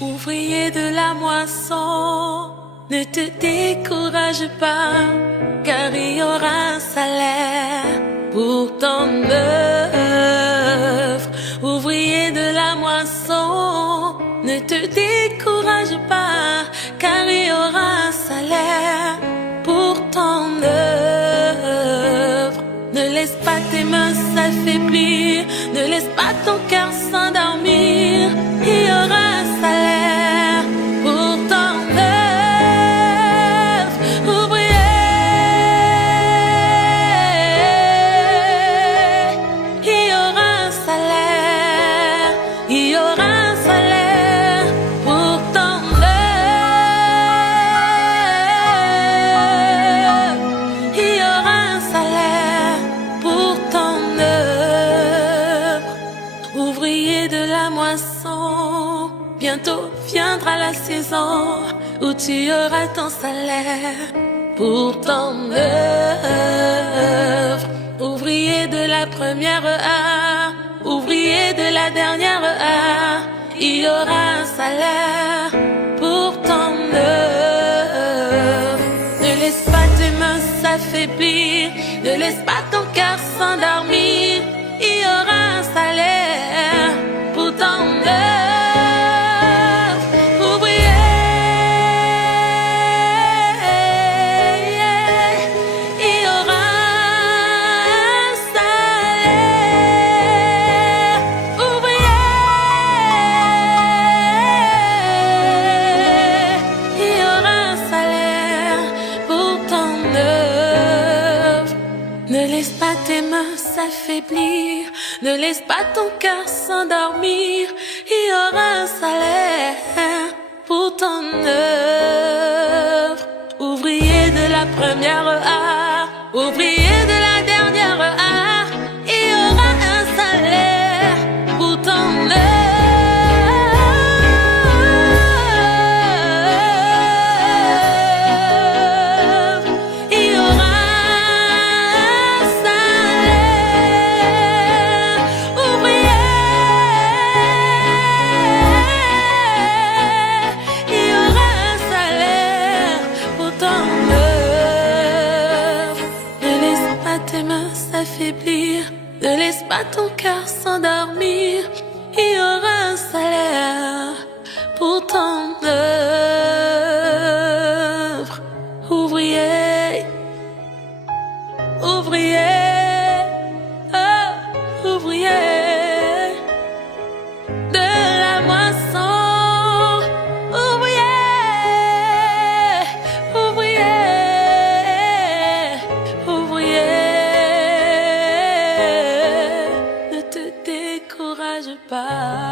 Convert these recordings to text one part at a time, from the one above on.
Ouvrier de la moisson, ne te décourage pas, car il y aura un salaire pour ton œuvre. Ouvrier de la moisson, ne te décourage pas, car il y aura un salaire pour ton œuvre. Ne laisse pas tes mains s'affaiblir, ne laisse pas ton cœur s'endormir. Il y aura un salaire pour ton œuvre, ouvrier. Il y aura un salaire, il y aura un salaire pour ton œuvre. Il y aura un salaire pour ton œuvre, ouvrier de la moisson. Bientôt viendra la saison où tu auras ton salaire pour ton œuvre. Ouvrier de la première heure, ouvrier de la dernière heure, il y aura un salaire pour ton œuvre. Ne laisse pas tes mains s'affaiblir, ne laisse pas ton cœur s'endormir. Il y aura un salaire pour ton œuvre. Ne laisse pas tes mains s'affaiblir, ne laisse pas ton cœur s'endormir. Il y aura un salaire pour ton œuvre. Ouvrier de la première heure, ouvrier de la dernière heure, il y aura un salaire pour ton œuvre. Ne laisse pas ton cœur s'endormir. Il y aura un salaire pour ton œuvre. Ouvrier, ouvrier, oh, ouvrier de la moisson. Ouvrier, ouvrier, ouvrier. Décourage pas.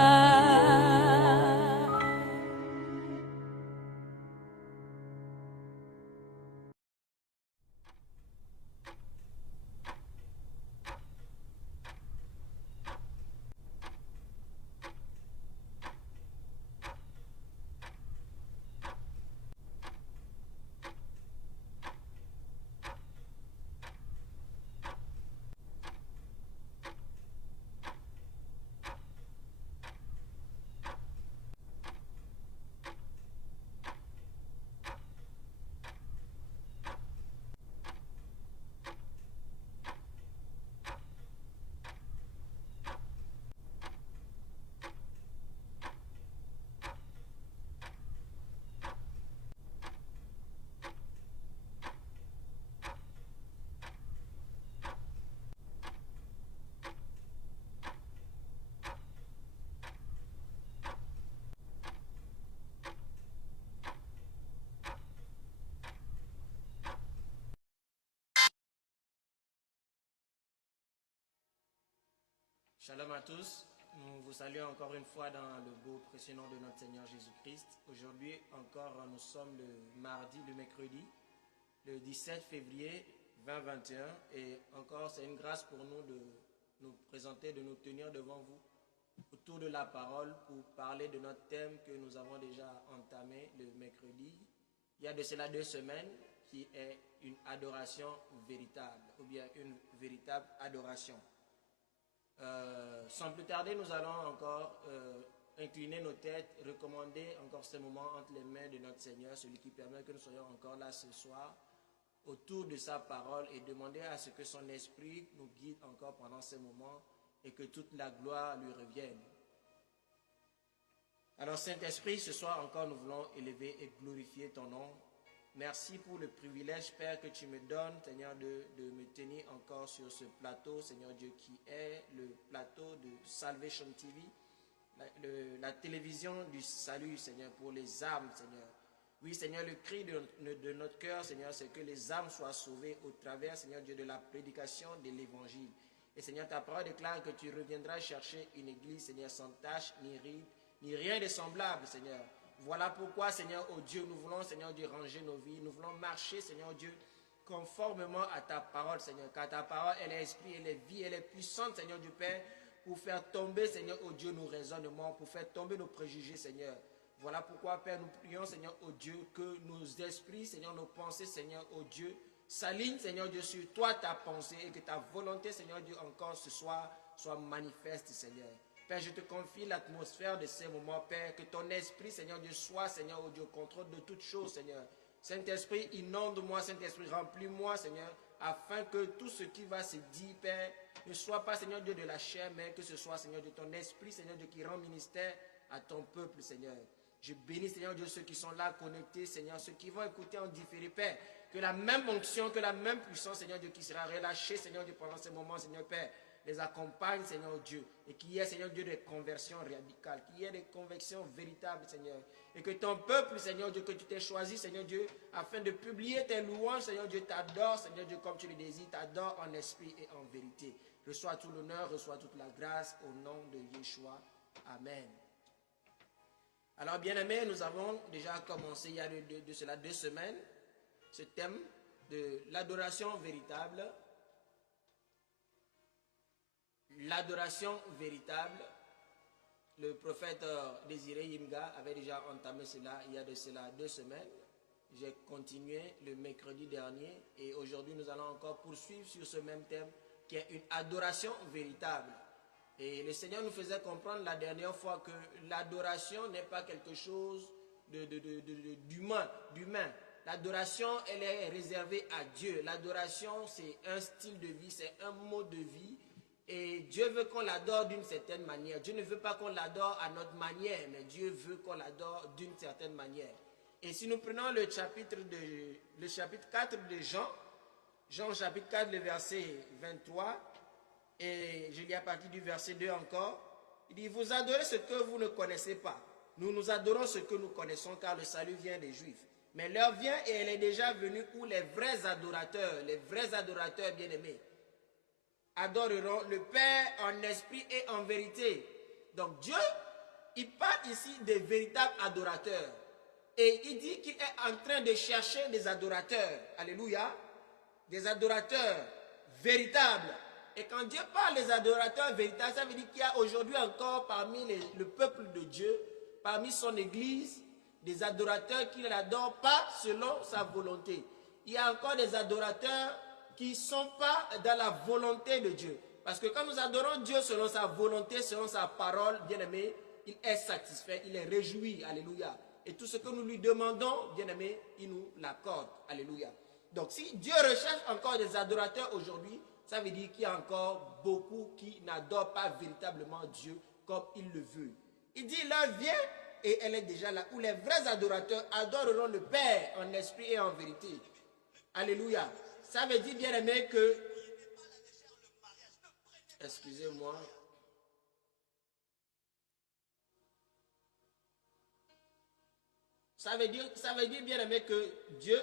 Shalom à tous, nous vous saluons encore une fois dans le beau précieux nom de notre Seigneur Jésus-Christ. Aujourd'hui encore, nous sommes le mardi, le mercredi, le 17 février 2021 et encore c'est une grâce pour nous de nous présenter, de nous tenir devant vous autour de la parole pour parler de notre thème que nous avons déjà entamé le mercredi il y a de cela 2 semaines, qui est une adoration véritable, ou bien une véritable adoration. Sans plus tarder, nous allons encore incliner nos têtes, recommander encore ce moment entre les mains de notre Seigneur, celui qui permet que nous soyons encore là ce soir, autour de sa parole, et demander à ce que son esprit nous guide encore pendant ces moments et que toute la gloire lui revienne. Alors Saint-Esprit, ce soir encore nous voulons élever et glorifier ton nom. Merci pour le privilège, Père, que tu me donnes, Seigneur, de me tenir encore sur ce plateau, Seigneur Dieu, qui est le plateau de Salvation TV, la télévision du salut, Seigneur, pour les âmes, Seigneur. Oui, Seigneur, le cri de notre cœur, Seigneur, c'est que les âmes soient sauvées au travers, Seigneur Dieu, de la prédication de l'Évangile. Et Seigneur, ta parole déclare que tu reviendras chercher une église, Seigneur, sans tache, ni ride, ni rien de semblable, Seigneur. Voilà pourquoi, Seigneur, oh Dieu, nous voulons, Seigneur Dieu, ranger nos vies. Nous voulons marcher, Seigneur Dieu, conformément à ta parole, Seigneur. Car ta parole, elle est esprit, elle est vie, elle est puissante, Seigneur du Père, pour faire tomber, Seigneur, oh Dieu, nos raisonnements, pour faire tomber nos préjugés, Seigneur. Voilà pourquoi, Père, nous prions, Seigneur, oh Dieu, que nos esprits, Seigneur, nos pensées, Seigneur, oh Dieu, s'alignent, Seigneur Dieu, sur toi, ta pensée, et que ta volonté, Seigneur Dieu, encore ce soir, soit manifeste, Seigneur. Père, je te confie l'atmosphère de ces moments, Père, que ton esprit, Seigneur Dieu, soit, Seigneur, oh Dieu, contrôle de toutes choses, Seigneur. Saint-Esprit, inonde-moi, Saint-Esprit, remplis-moi, Seigneur, afin que tout ce qui va se dire, Père, ne soit pas, Seigneur Dieu, de la chair, mais que ce soit, Seigneur Dieu, ton esprit, Seigneur Dieu, qui rend ministère à ton peuple, Seigneur. Je bénis, Seigneur Dieu, ceux qui sont là connectés, Seigneur, ceux qui vont écouter en différé, Père, que la même onction, que la même puissance, Seigneur Dieu, qui sera relâchée, Seigneur Dieu, pendant ces moments, Seigneur Père, les accompagne, Seigneur Dieu, et qu'il y ait, Seigneur Dieu, des conversions radicales, qu'il y ait des conversions véritables, Seigneur, et que ton peuple, Seigneur Dieu, que tu t'es choisi, Seigneur Dieu, afin de publier tes louanges, Seigneur Dieu, t'adore, Seigneur Dieu, comme tu le désires, t'adore en esprit et en vérité. Reçois tout l'honneur, reçois toute la grâce, au nom de Yeshua. Amen. Alors, bien-aimés, nous avons déjà commencé, il y a de cela 2 semaines, ce thème de l'adoration véritable. L'adoration véritable, le prophète Désiré Yimga avait déjà entamé cela il y a de cela 2 semaines. J'ai continué le mercredi dernier et aujourd'hui nous allons encore poursuivre sur ce même thème qui est une adoration véritable. Et le Seigneur nous faisait comprendre la dernière fois que l'adoration n'est pas quelque chose d'humain. L'adoration, elle est réservée à Dieu. L'adoration, c'est un style de vie, c'est un mode de vie. Et Dieu veut qu'on l'adore d'une certaine manière. Dieu ne veut pas qu'on l'adore à notre manière, mais Dieu veut qu'on l'adore d'une certaine manière. Et si nous prenons le chapitre 4 de Jean chapitre 4, le verset 23, et je lis à partir du verset 2 encore, il dit, vous adorez ce que vous ne connaissez pas. Nous adorons ce que nous connaissons, car le salut vient des Juifs. Mais l'heure vient et elle est déjà venue où les vrais adorateurs bien-aimés, adoreront le Père en esprit et en vérité. Donc Dieu, il parle ici des véritables adorateurs. Et il dit qu'il est en train de chercher des adorateurs. Alléluia. Des adorateurs véritables. Et quand Dieu parle des adorateurs véritables, ça veut dire qu'il y a aujourd'hui encore parmi le peuple de Dieu, parmi son église, des adorateurs qui ne l'adorent pas selon sa volonté. Il y a encore des adorateurs qui ne sont pas dans la volonté de Dieu. Parce que quand nous adorons Dieu selon sa volonté, selon sa parole, bien-aimé, il est satisfait, il est réjoui, alléluia. Et tout ce que nous lui demandons, bien-aimé, il nous l'accorde, alléluia. Donc si Dieu recherche encore des adorateurs aujourd'hui, ça veut dire qu'il y a encore beaucoup qui n'adorent pas véritablement Dieu comme il le veut. Il dit, l'heure vient, et elle est déjà là, où les vrais adorateurs adoreront le Père en esprit et en vérité. Alléluia. Ça veut dire, bien aimé, que... Excusez-moi. Ça veut dire, bien aimé, que Dieu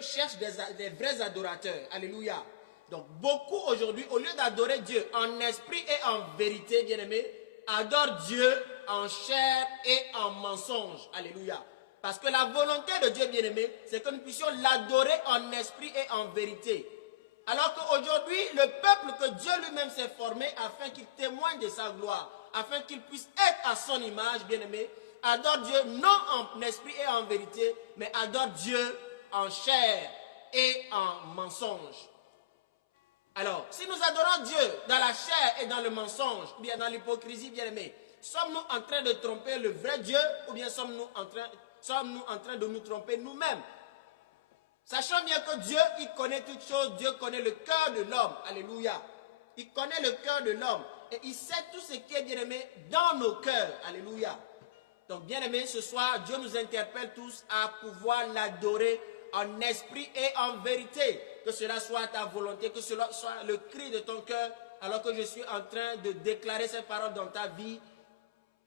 cherche des vrais adorateurs. Alléluia. Donc, beaucoup aujourd'hui, au lieu d'adorer Dieu en esprit et en vérité, bien aimé, adorent Dieu en chair et en mensonge. Alléluia. Parce que la volonté de Dieu, bien-aimé, c'est que nous puissions l'adorer en esprit et en vérité. Alors qu'aujourd'hui, le peuple que Dieu lui-même s'est formé afin qu'il témoigne de sa gloire, afin qu'il puisse être à son image, bien-aimé, adore Dieu non en esprit et en vérité, mais adore Dieu en chair et en mensonge. Alors, si nous adorons Dieu dans la chair et dans le mensonge, ou bien dans l'hypocrisie, bien aimé, sommes-nous en train de tromper le vrai Dieu, ou bien sommes-nous en train de nous tromper nous-mêmes? Sachant bien que Dieu, il connaît toutes choses, Dieu connaît le cœur de l'homme. Alléluia. Il connaît le cœur de l'homme. Et il sait tout ce qui est, bien aimé, dans nos cœurs. Alléluia. Donc, bien aimé, ce soir, Dieu nous interpelle tous à pouvoir l'adorer en esprit et en vérité. Que cela soit ta volonté, que cela soit le cri de ton cœur, alors que je suis en train de déclarer ces paroles dans ta vie.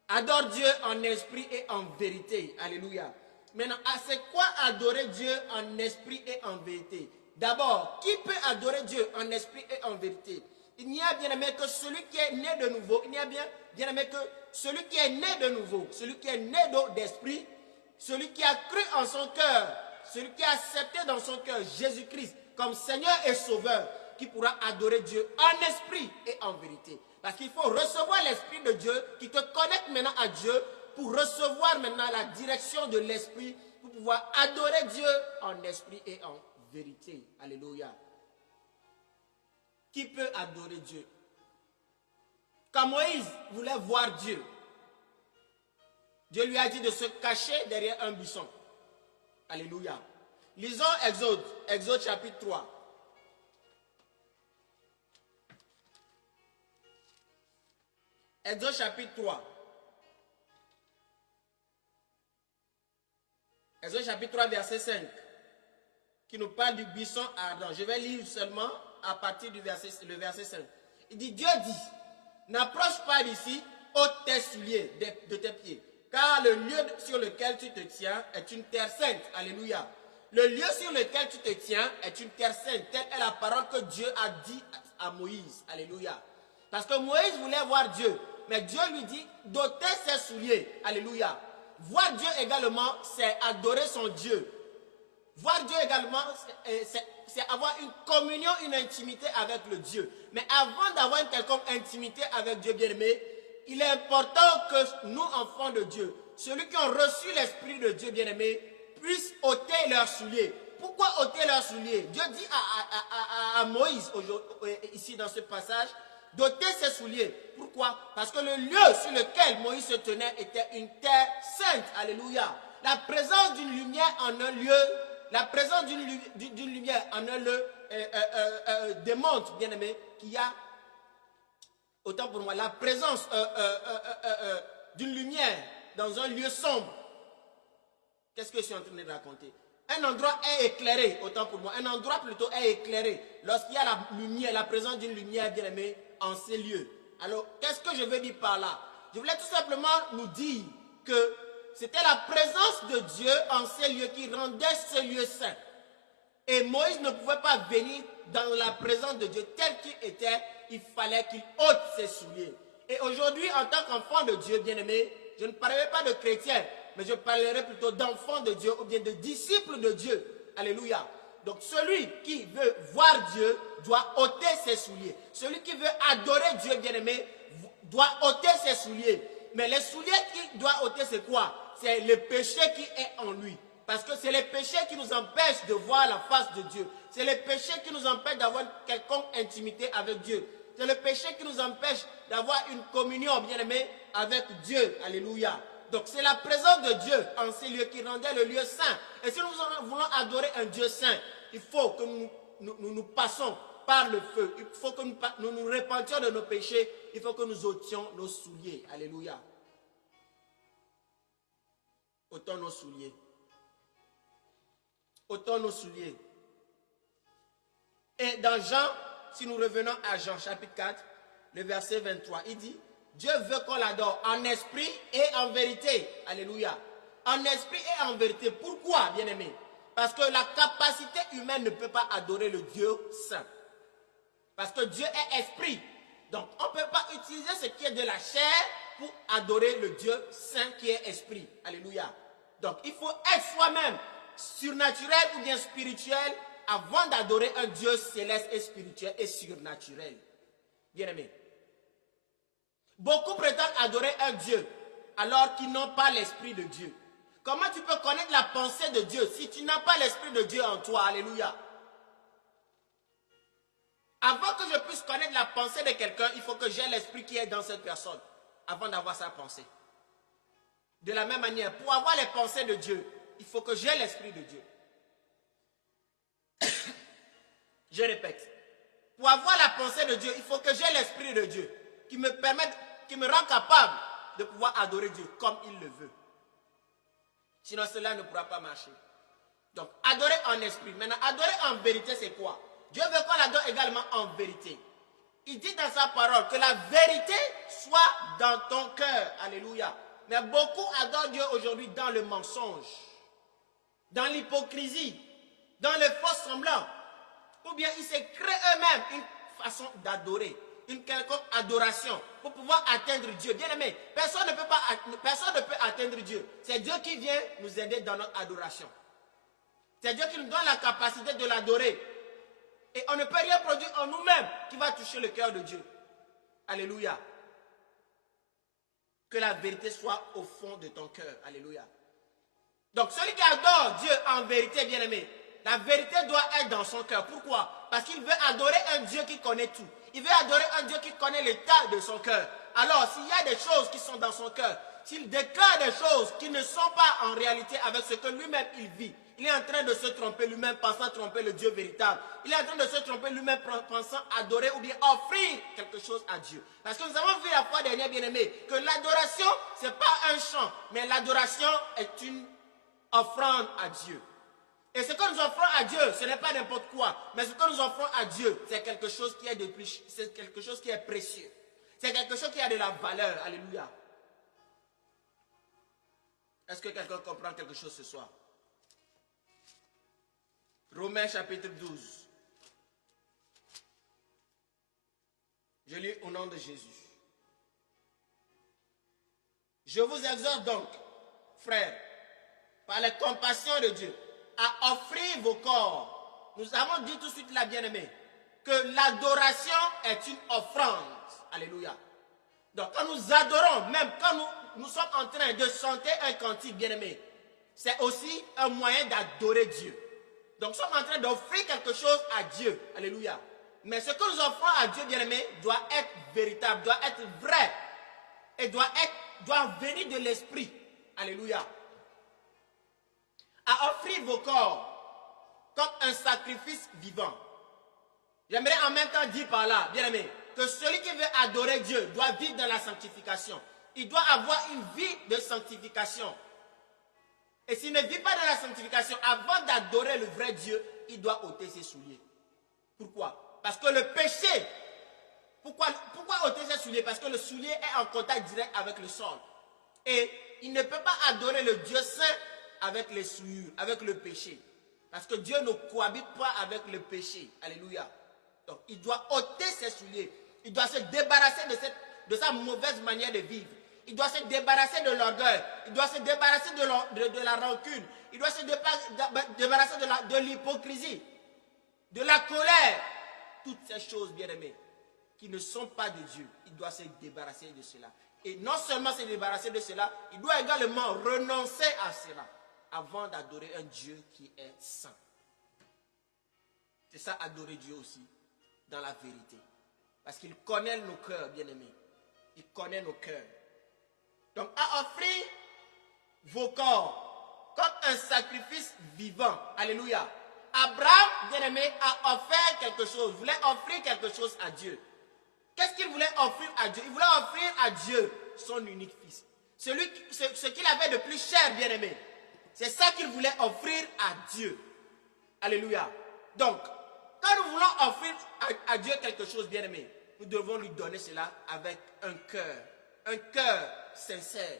Adore Dieu en esprit et en vérité. Alléluia. Maintenant, c'est quoi adorer Dieu en esprit et en vérité? D'abord, qui peut adorer Dieu en esprit et en vérité? Il n'y a bien aimé que celui qui est né de nouveau. Il n'y a bien aimé que celui qui est né de nouveau, celui qui est né d'esprit, celui qui a cru en son cœur, celui qui a accepté dans son cœur Jésus-Christ comme Seigneur et Sauveur, qui pourra adorer Dieu en esprit et en vérité. Parce qu'il faut recevoir l'Esprit de Dieu qui te connecte maintenant à Dieu pour recevoir maintenant la direction de l'Esprit pour pouvoir adorer Dieu en esprit et en vérité. Alléluia. Qui peut adorer Dieu? Quand Moïse voulait voir Dieu, Dieu lui a dit de se cacher derrière un buisson. Alléluia. Lisons Exode chapitre 3. Exode chapitre 3. Exode chapitre 3, verset 5, qui nous parle du buisson ardent. Je vais lire seulement à partir du verset 5. Il dit, Dieu dit, n'approche pas d'ici, ôte tes souliers de tes pieds, car le lieu sur lequel tu te tiens est une terre sainte. Alléluia. Le lieu sur lequel tu te tiens est une terre sainte. Telle est la parole que Dieu a dit à Moïse. Alléluia. Parce que Moïse voulait voir Dieu, mais Dieu lui dit d'ôter ses souliers. Alléluia. Voir Dieu également, c'est adorer son Dieu. Voir Dieu également, c'est avoir une communion, une intimité avec le Dieu. Mais avant d'avoir une quelconque intimité avec Dieu bien-aimé, il est important que nous, enfants de Dieu, ceux qui ont reçu l'Esprit de Dieu bien-aimé, puissent ôter leurs souliers. Pourquoi ôter leurs souliers? Dieu dit à Moïse, ici dans ce passage, d'ôter ses souliers. Pourquoi? Parce que le lieu sur lequel Moïse se tenait était une terre sainte. Alléluia. La présence d'une lumière en un lieu, la présence d'une lumière en un lieu démontre, bien aimé, qu'il y a, autant pour moi, la présence d'une lumière dans un lieu sombre. Qu'est-ce que je suis en train de raconter? Un endroit est éclairé, autant pour moi, un endroit plutôt est éclairé lorsqu'il y a la lumière, la présence d'une lumière, bien aimé, en ces lieux. Alors, qu'est-ce que je veux dire par là? Je voulais tout simplement nous dire que c'était la présence de Dieu en ces lieux qui rendait ce lieu saint. Et Moïse ne pouvait pas venir dans la présence de Dieu tel qu'il était. Il fallait qu'il ôte ses souliers. Et aujourd'hui, en tant qu'enfant de Dieu, bien-aimé, je ne parlerai pas de chrétiens, mais je parlerai plutôt d'enfants de Dieu ou bien de disciples de Dieu. Alléluia. Donc celui qui veut voir Dieu doit ôter ses souliers. Celui qui veut adorer Dieu, bien-aimé, doit ôter ses souliers. Mais les souliers qu'il doit ôter, c'est quoi? C'est le péché qui est en lui. Parce que c'est les péchés qui nous empêchent de voir la face de Dieu. C'est les péchés qui nous empêchent d'avoir quelconque intimité avec Dieu. C'est le péché qui nous empêche d'avoir une communion, bien-aimé, avec Dieu. Alléluia. Donc c'est la présence de Dieu en ces lieux qui rendait le lieu saint. Et si nous voulons adorer un Dieu saint, il faut que nous passons par le feu. Il faut que nous repentions de nos péchés. Il faut que nous ôtions nos souliers. Alléluia. Ôtons nos souliers. Ôtons nos souliers. Et dans Jean, si nous revenons à Jean chapitre 4, le verset 23, il dit, Dieu veut qu'on l'adore en esprit et en vérité. Alléluia. En esprit et en vérité. Pourquoi, bien-aimé? Parce que la capacité humaine ne peut pas adorer le Dieu saint. Parce que Dieu est esprit. Donc, on ne peut pas utiliser ce qui est de la chair pour adorer le Dieu saint qui est esprit. Alléluia. Donc, il faut être soi-même surnaturel ou bien spirituel avant d'adorer un Dieu céleste et spirituel et surnaturel. Bien-aimé. Beaucoup prétendent adorer un Dieu alors qu'ils n'ont pas l'Esprit de Dieu. Comment tu peux connaître la pensée de Dieu si tu n'as pas l'Esprit de Dieu en toi? Alléluia. Avant que je puisse connaître la pensée de quelqu'un, il faut que j'ai l'Esprit qui est dans cette personne, avant d'avoir sa pensée. De la même manière, pour avoir les pensées de Dieu, il faut que j'ai l'Esprit de Dieu. Je répète. Pour avoir la pensée de Dieu, il faut que j'ai l'Esprit de Dieu qui me permette, qui me rend capable de pouvoir adorer Dieu comme il le veut. Sinon, cela ne pourra pas marcher. Donc, adorer en esprit. Maintenant, adorer en vérité, c'est quoi? Dieu veut qu'on l'adore également en vérité. Il dit dans sa parole que la vérité soit dans ton cœur. Alléluia. Mais beaucoup adorent Dieu aujourd'hui dans le mensonge, dans l'hypocrisie, dans le faux semblant. Ou bien ils se créent eux-mêmes une façon d'adorer, une quelconque adoration pour pouvoir atteindre Dieu. Bien aimé, personne ne peut atteindre Dieu. C'est Dieu qui vient nous aider dans notre adoration. C'est Dieu qui nous donne la capacité de l'adorer. Et on ne peut rien produire en nous-mêmes qui va toucher le cœur de Dieu. Alléluia. Que la vérité soit au fond de ton cœur. Alléluia. Donc celui qui adore Dieu en vérité, bien aimé, la vérité doit être dans son cœur. Pourquoi? Parce qu'il veut adorer un Dieu qui connaît tout. Il veut adorer un Dieu qui connaît l'état de son cœur. Alors, s'il y a des choses qui sont dans son cœur, s'il déclare des choses qui ne sont pas en réalité avec ce que lui-même il vit, il est en train de se tromper lui-même, pensant tromper le Dieu véritable. Il est en train de se tromper lui-même, pensant adorer ou bien offrir quelque chose à Dieu. Parce que nous avons vu la fois dernière, bien-aimé, que l'adoration, ce n'est pas un chant, mais l'adoration est une offrande à Dieu. Et ce que nous offrons à Dieu, ce n'est pas n'importe quoi, mais ce que nous offrons à Dieu, c'est quelque chose qui est de plus, c'est quelque chose qui est précieux. C'est quelque chose qui a de la valeur. Alléluia. Est-ce que quelqu'un comprend quelque chose ce soir? Romains chapitre 12. Je lis au nom de Jésus. Je vous exhorte donc, frères, par la compassion de Dieu, à offrir vos corps. Nous avons dit tout de suite là, bien-aimé, que l'adoration est une offrande. Alléluia. Donc quand nous adorons, même quand nous sommes en train de chanter un cantique, bien-aimé, c'est aussi un moyen d'adorer Dieu. Donc nous sommes en train d'offrir quelque chose à Dieu. Alléluia. Mais ce que nous offrons à Dieu, bien-aimé, doit être véritable, doit être vrai. Et doit venir de l'esprit. Alléluia. À offrir vos corps comme un sacrifice vivant. J'aimerais en même temps dire par là, bien-aimé, que celui qui veut adorer Dieu doit vivre dans la sanctification. Il doit avoir une vie de sanctification. Et s'il ne vit pas dans la sanctification, avant d'adorer le vrai Dieu, il doit ôter ses souliers. Pourquoi? Parce que le péché, pourquoi ôter ses souliers? Parce que le soulier est en contact direct avec le sol. Et il ne peut pas adorer le Dieu saint avec les souillures, avec le péché. Parce que Dieu ne cohabite pas avec le péché. Alléluia. Donc il doit ôter ses souliers. Il doit se débarrasser de sa mauvaise manière de vivre. Il doit se débarrasser de l'orgueil. Il doit se débarrasser de la rancune. Il doit se débarrasser de l'hypocrisie, de la colère. Toutes ces choses, bien-aimées, qui ne sont pas de Dieu, il doit se débarrasser de cela. Et non seulement se débarrasser de cela, il doit également renoncer à cela avant d'adorer un Dieu qui est saint. C'est ça, adorer Dieu aussi, dans la vérité. Parce qu'il connaît nos cœurs, bien-aimés. Il connaît nos cœurs. Donc, à offrir vos corps comme un sacrifice vivant. Alléluia. Abraham, bien-aimé, a offert quelque chose. Voulait offrir quelque chose à Dieu. Qu'est-ce qu'il voulait offrir à Dieu? Il voulait offrir à Dieu son unique fils. Ce qu'il avait de plus cher, bien-aimé. C'est ça qu'il voulait offrir à Dieu. Alléluia. Donc, quand nous voulons offrir à Dieu quelque chose, bien-aimé, nous devons lui donner cela avec un cœur sincère.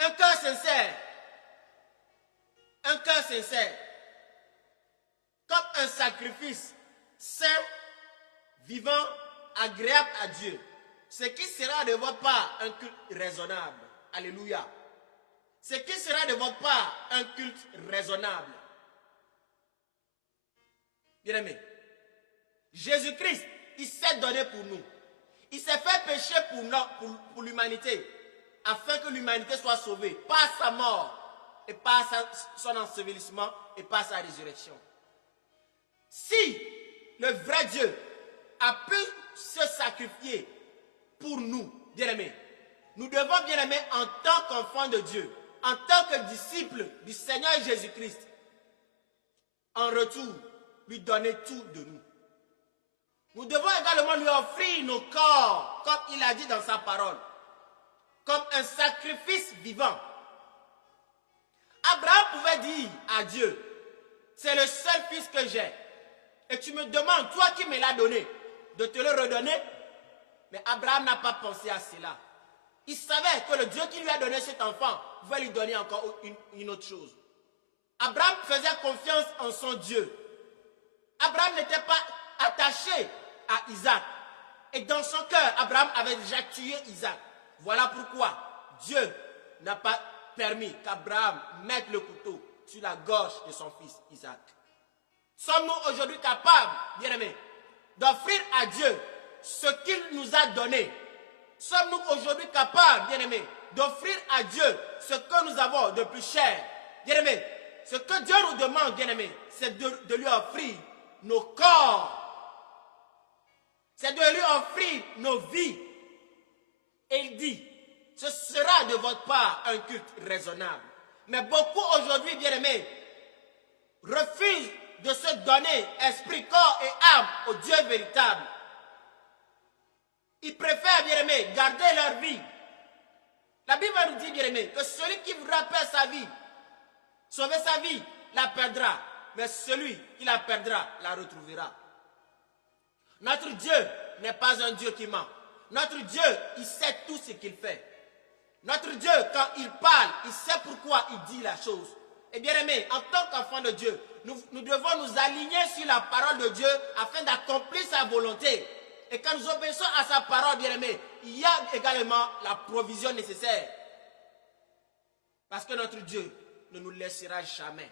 Un cœur sincère. Un cœur sincère. Comme un sacrifice saint, vivant, agréable à Dieu. Ce qui sera de votre part un culte raisonnable. Alléluia. Ce qui sera de votre part un culte raisonnable. Bien-aimé, Jésus-Christ, il s'est donné pour nous. Il s'est fait pécher pour l'humanité, afin que l'humanité soit sauvée par sa mort et par son ensevelissement et par sa résurrection. Si le vrai Dieu a pu se sacrifier pour nous, bien-aimés, nous devons, bien-aimés, en tant qu'enfants de Dieu, en tant que disciples du Seigneur Jésus-Christ, en retour, lui donner tout de nous. Nous devons également lui offrir nos corps, comme il a dit dans sa parole, comme un sacrifice vivant. Abraham pouvait dire à Dieu, c'est le seul fils que j'ai. Et tu me demandes, toi qui me l'as donné, de te le redonner. Mais Abraham n'a pas pensé à cela. Il savait que le Dieu qui lui a donné cet enfant pouvait lui donner encore une autre chose. Abraham faisait confiance en son Dieu. Abraham n'était pas attaché à Isaac. Et dans son cœur, Abraham avait déjà tué Isaac. Voilà pourquoi Dieu n'a pas permis qu'Abraham mette le couteau sur la gorge de son fils Isaac. Sommes-nous aujourd'hui capables, bien-aimés, d'offrir à Dieu ce qu'il nous a donné? Sommes-nous aujourd'hui capables, bien-aimés, d'offrir à Dieu ce que nous avons de plus cher? Bien-aimés, ce que Dieu nous demande, bien-aimés, c'est de lui offrir nos corps. C'est de lui offrir nos vies. Et il dit, ce sera de votre part un culte raisonnable. Mais beaucoup aujourd'hui, bien-aimés, refusent de se donner esprit, corps et âme au Dieu véritable. Ils préfèrent, bien-aimés, garder leur vie. La Bible nous dit, bien-aimés, que celui qui voudra perdre sa vie, sauver sa vie, la perdra. Mais celui qui la perdra, la retrouvera. Notre Dieu n'est pas un Dieu qui ment. Notre Dieu, il sait tout ce qu'il fait. Notre Dieu, quand il parle, il sait pourquoi il dit la chose. Et bien aimé, en tant qu'enfant de Dieu, nous devons nous aligner sur la parole de Dieu afin d'accomplir sa volonté. Et quand nous obéissons à sa parole, bien aimé, il y a également la provision nécessaire. Parce que notre Dieu ne nous laissera jamais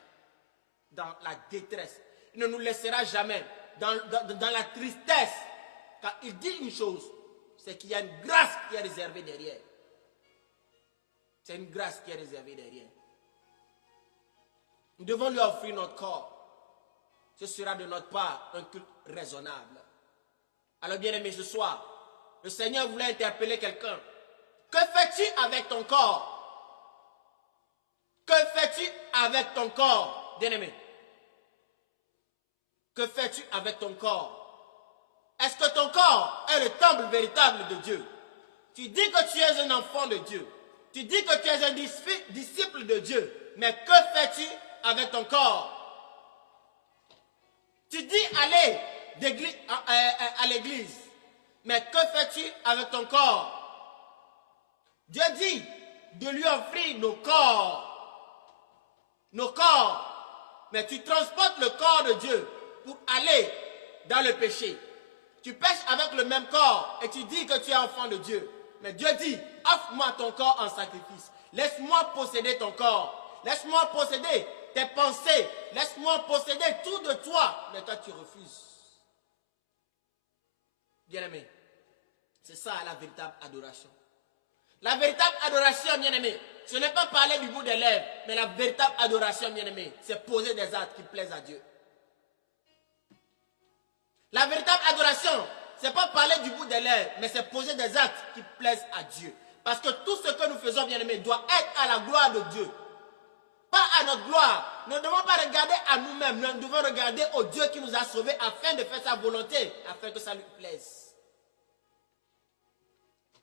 dans la détresse. Il ne nous laissera jamais dans la tristesse. Car il dit une chose, c'est qu'il y a une grâce qui est réservée derrière. C'est une grâce qui est réservée derrière. Nous devons lui offrir notre corps. Ce sera de notre part un culte raisonnable. Alors bien aimé, ce soir, le Seigneur voulait interpeller quelqu'un. Que fais-tu avec ton corps? Que fais-tu avec ton corps, bien aimé? Que fais-tu avec ton corps? Est-ce que ton corps est le temple véritable de Dieu? Tu dis que tu es un enfant de Dieu. Tu dis que tu es un disciple de Dieu. Mais que fais-tu avec ton corps? Tu dis aller à l'église. Mais que fais-tu avec ton corps? Dieu dit de lui offrir nos corps. Nos corps. Mais tu transportes le corps de Dieu pour aller dans le péché. Tu pêches avec le même corps et tu dis que tu es enfant de Dieu. Mais Dieu dit, offre-moi ton corps en sacrifice. Laisse-moi posséder ton corps. Laisse-moi posséder tes pensées. Laisse-moi posséder tout de toi. Mais toi, tu refuses. Bien-aimé, c'est ça la véritable adoration. La véritable adoration, bien-aimé, ce n'est pas parler du bout des lèvres, mais la véritable adoration, bien-aimé, c'est poser des actes qui plaisent à Dieu. La véritable adoration, ce n'est pas parler du bout des lèvres, mais c'est poser des actes qui plaisent à Dieu. Parce que tout ce que nous faisons, bien-aimés, doit être à la gloire de Dieu. Pas à notre gloire. Nous ne devons pas regarder à nous-mêmes, nous devons regarder au Dieu qui nous a sauvés afin de faire sa volonté, afin que ça lui plaise.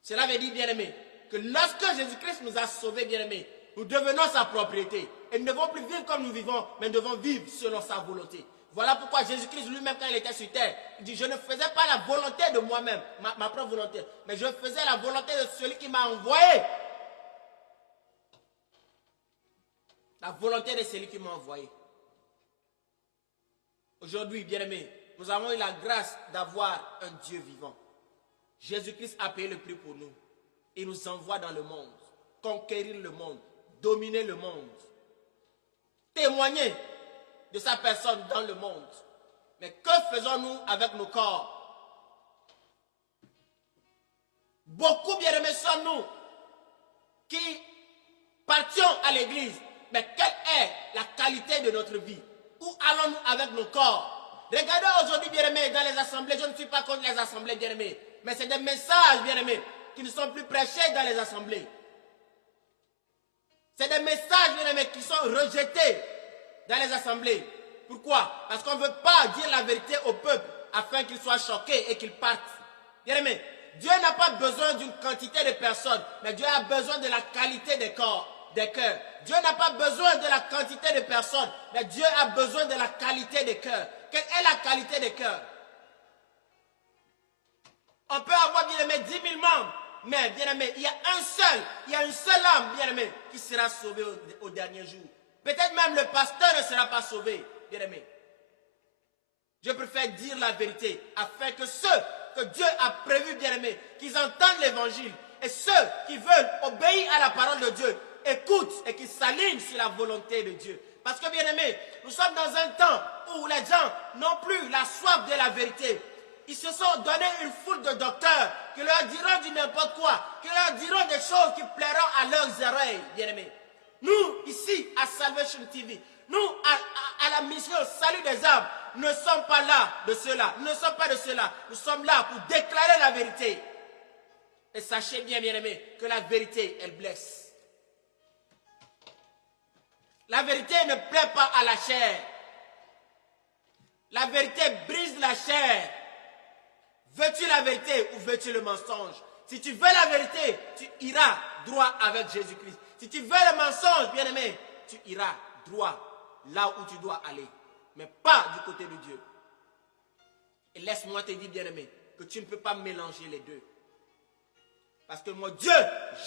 Cela veut dire, bien-aimés, que lorsque Jésus-Christ nous a sauvés, bien-aimés, nous devenons sa propriété. Et nous ne devons plus vivre comme nous vivons, mais nous devons vivre selon sa volonté. Voilà pourquoi Jésus-Christ lui-même, quand il était sur terre, il dit, je ne faisais pas la volonté de moi-même, ma propre volonté, mais je faisais la volonté de celui qui m'a envoyé. La volonté de celui qui m'a envoyé. Aujourd'hui, bien-aimés, nous avons eu la grâce d'avoir un Dieu vivant. Jésus-Christ a payé le prix pour nous. Il nous envoie dans le monde, conquérir le monde, dominer le monde, témoigner de sa personne dans le monde. Mais que faisons-nous avec nos corps? Beaucoup, bien-aimés, sommes-nous qui partions à l'église. Mais quelle est la qualité de notre vie? Où allons-nous avec nos corps? Regardez aujourd'hui, bien-aimés, dans les assemblées. Je ne suis pas contre les assemblées, bien-aimés. Mais c'est des messages, bien-aimés, qui ne sont plus prêchés dans les assemblées. C'est des messages, bien-aimés, qui sont rejetés dans les assemblées. Pourquoi? Parce qu'on ne veut pas dire la vérité au peuple afin qu'il soit choqué et qu'il parte. Bien-aimés, Dieu n'a pas besoin d'une quantité de personnes, mais Dieu a besoin de la qualité des corps, des cœurs. Dieu n'a pas besoin de la quantité de personnes, mais Dieu a besoin de la qualité des cœurs. Quelle est la qualité des cœurs? On peut avoir, bien-aimé, 10 000 membres, mais, bien-aimé, il y a une seule âme, bien-aimé, qui sera sauvée au dernier jour. Peut-être même le pasteur ne sera pas sauvé, bien-aimé. Je préfère dire la vérité, afin que ceux que Dieu a prévus, bien-aimés, qu'ils entendent l'évangile, et ceux qui veulent obéir à la parole de Dieu, écoutent et qui s'alignent sur la volonté de Dieu. Parce que, bien-aimés, nous sommes dans un temps où les gens n'ont plus la soif de la vérité. Ils se sont donné une foule de docteurs qui leur diront du n'importe quoi, qui leur diront des choses qui plairont à leurs oreilles, bien-aimés. Nous, ici, à Salvation TV, nous, à la mission Salut des âmes, nous ne sommes pas là de cela. Nous ne sommes pas de cela. Nous sommes là pour déclarer la vérité. Et sachez bien, bien-aimés, que la vérité, elle blesse. La vérité ne plaît pas à la chair. La vérité brise la chair. Veux-tu la vérité ou veux-tu le mensonge? Si tu veux la vérité, tu iras droit avec Jésus-Christ. Si tu veux le mensonge, bien-aimé, tu iras droit là où tu dois aller. Mais pas du côté de Dieu. Et laisse-moi te dire, bien-aimé, que tu ne peux pas mélanger les deux. Parce que mon Dieu,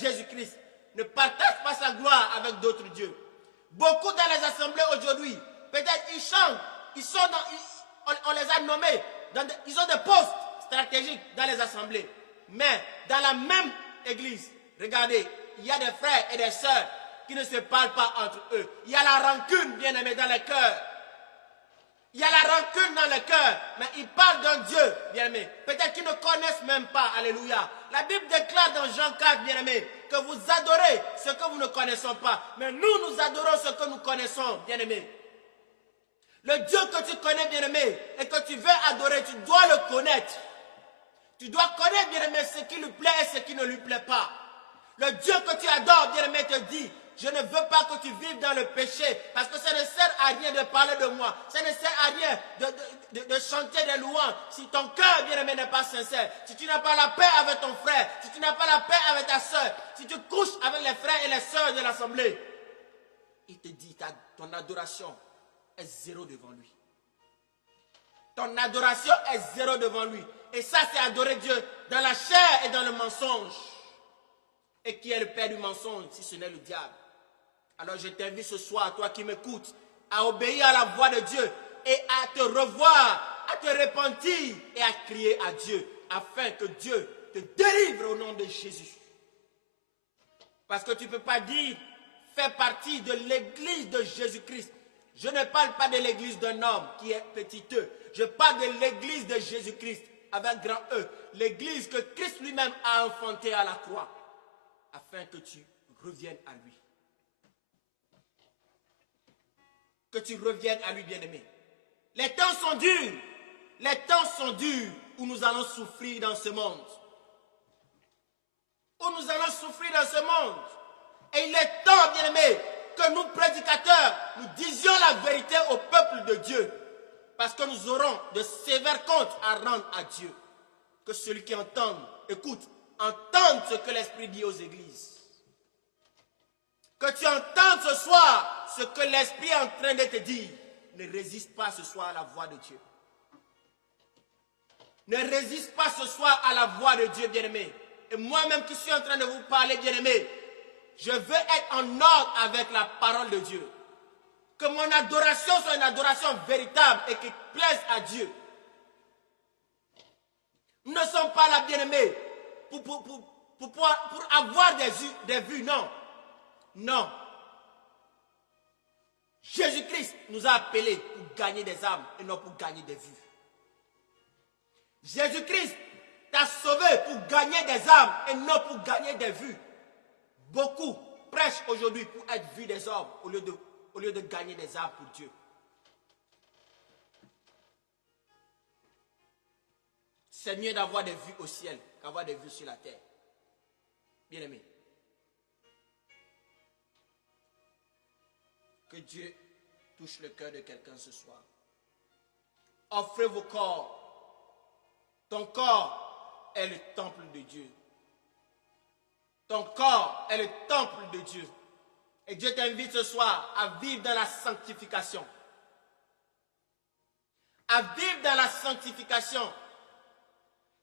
Jésus-Christ, ne partage pas sa gloire avec d'autres dieux. Beaucoup dans les assemblées aujourd'hui, peut-être ils chantent, on les a nommés, ils ont des postes stratégiques dans les assemblées. Mais dans la même église, regardez, il y a des frères et des sœurs qui ne se parlent pas entre eux. Il y a la rancune, bien-aimé, dans le cœur. Il y a la rancune dans le cœur, mais ils parlent d'un Dieu, bien-aimé. Peut-être qu'ils ne connaissent même pas, alléluia. La Bible déclare dans Jean 4, bien-aimé, que vous adorez ce que vous ne connaissez pas. Mais nous adorons ce que nous connaissons, bien-aimé. Le Dieu que tu connais, bien-aimé, et que tu veux adorer, tu dois le connaître. Tu dois connaître, bien-aimé, ce qui lui plaît et ce qui ne lui plaît pas. Le Dieu que tu adores, bien-aimé, te dit, je ne veux pas que tu vives dans le péché, parce que ça ne sert à rien de parler de moi, ça ne sert à rien de chanter des louanges, si ton cœur, bien-aimé, n'est pas sincère, si tu n'as pas la paix avec ton frère, si tu n'as pas la paix avec ta soeur, si tu couches avec les frères et les sœurs de l'assemblée, il te dit, ton adoration est zéro devant lui. Ton adoration est zéro devant lui. Et ça, c'est adorer Dieu dans la chair et dans le mensonge. Et qui est le père du mensonge, si ce n'est le diable? Alors je t'invite ce soir, toi qui m'écoutes, à obéir à la voix de Dieu et à te revoir, à te repentir et à crier à Dieu, afin que Dieu te délivre au nom de Jésus. Parce que tu ne peux pas dire, faire partie de l'église de Jésus-Christ. Je ne parle pas de l'église d'un homme qui est petiteux. Je parle de l'église de Jésus-Christ, avec grand E. L'église que Christ lui-même a enfantée à la croix, afin que tu reviennes à lui. Que tu reviennes à lui, bien-aimé. Les temps sont durs. Les temps sont durs où nous allons souffrir dans ce monde. Où nous allons souffrir dans ce monde. Et il est temps, bien-aimé, que nous, prédicateurs, nous disions la vérité au peuple de Dieu. Parce que nous aurons de sévères comptes à rendre à Dieu. Que celui qui entend, écoute, entende ce que l'Esprit dit aux églises. Que tu entendes ce soir ce que l'Esprit est en train de te dire. Ne résiste pas ce soir à la voix de Dieu. Ne résiste pas ce soir à la voix de Dieu, bien-aimé. Et moi-même qui suis en train de vous parler, bien-aimé, je veux être en ordre avec la parole de Dieu. Que mon adoration soit une adoration véritable et qui plaise à Dieu. Nous ne sommes pas là, bien-aimés, pour avoir des vues, non. Non. Jésus-Christ nous a appelés pour gagner des âmes et non pour gagner des vues. Jésus-Christ t'a sauvé pour gagner des âmes et non pour gagner des vues. Beaucoup prêchent aujourd'hui pour être vus des hommes au lieu de gagner des âmes pour Dieu. C'est mieux d'avoir des vues au ciel qu'avoir des vues sur la terre. Bien-aimé. Que Dieu touche le cœur de quelqu'un ce soir. Offrez vos corps. Ton corps est le temple de Dieu. Ton corps est le temple de Dieu. Et Dieu t'invite ce soir à vivre dans la sanctification. À vivre dans la sanctification.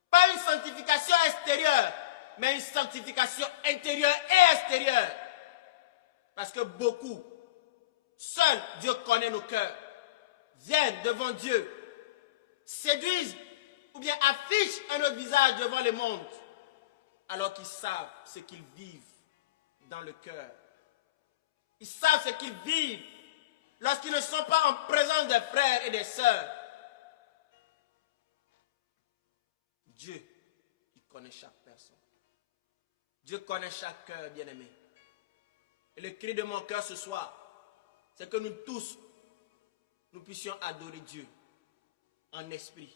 Pas une sanctification extérieure, mais une sanctification intérieure et extérieure. Parce que beaucoup, seul Dieu connaît nos cœurs, viennent devant Dieu, séduisent ou bien affichent un autre visage devant le monde, alors qu'ils savent ce qu'ils vivent dans le cœur. Ils savent ce qu'ils vivent lorsqu'ils ne sont pas en présence des frères et des sœurs. Dieu, il connaît chaque personne. Dieu connaît chaque cœur, bien-aimé. Et le cri de mon cœur ce soir, c'est que nous tous, nous puissions adorer Dieu en esprit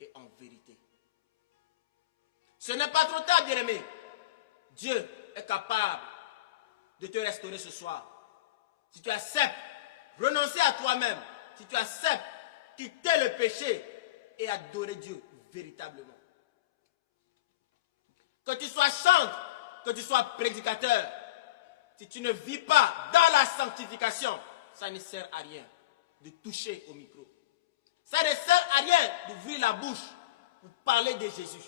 et en vérité. Ce n'est pas trop tard, bien-aimé. Dieu est capable de te restaurer ce soir. Si tu acceptes, renoncer à toi-même. Si tu acceptes, quitter le péché et adorer Dieu véritablement. Que tu sois chanteur, que tu sois prédicateur, si tu ne vis pas dans la sanctification, ça ne sert à rien de toucher au micro. Ça ne sert à rien d'ouvrir la bouche pour parler de Jésus.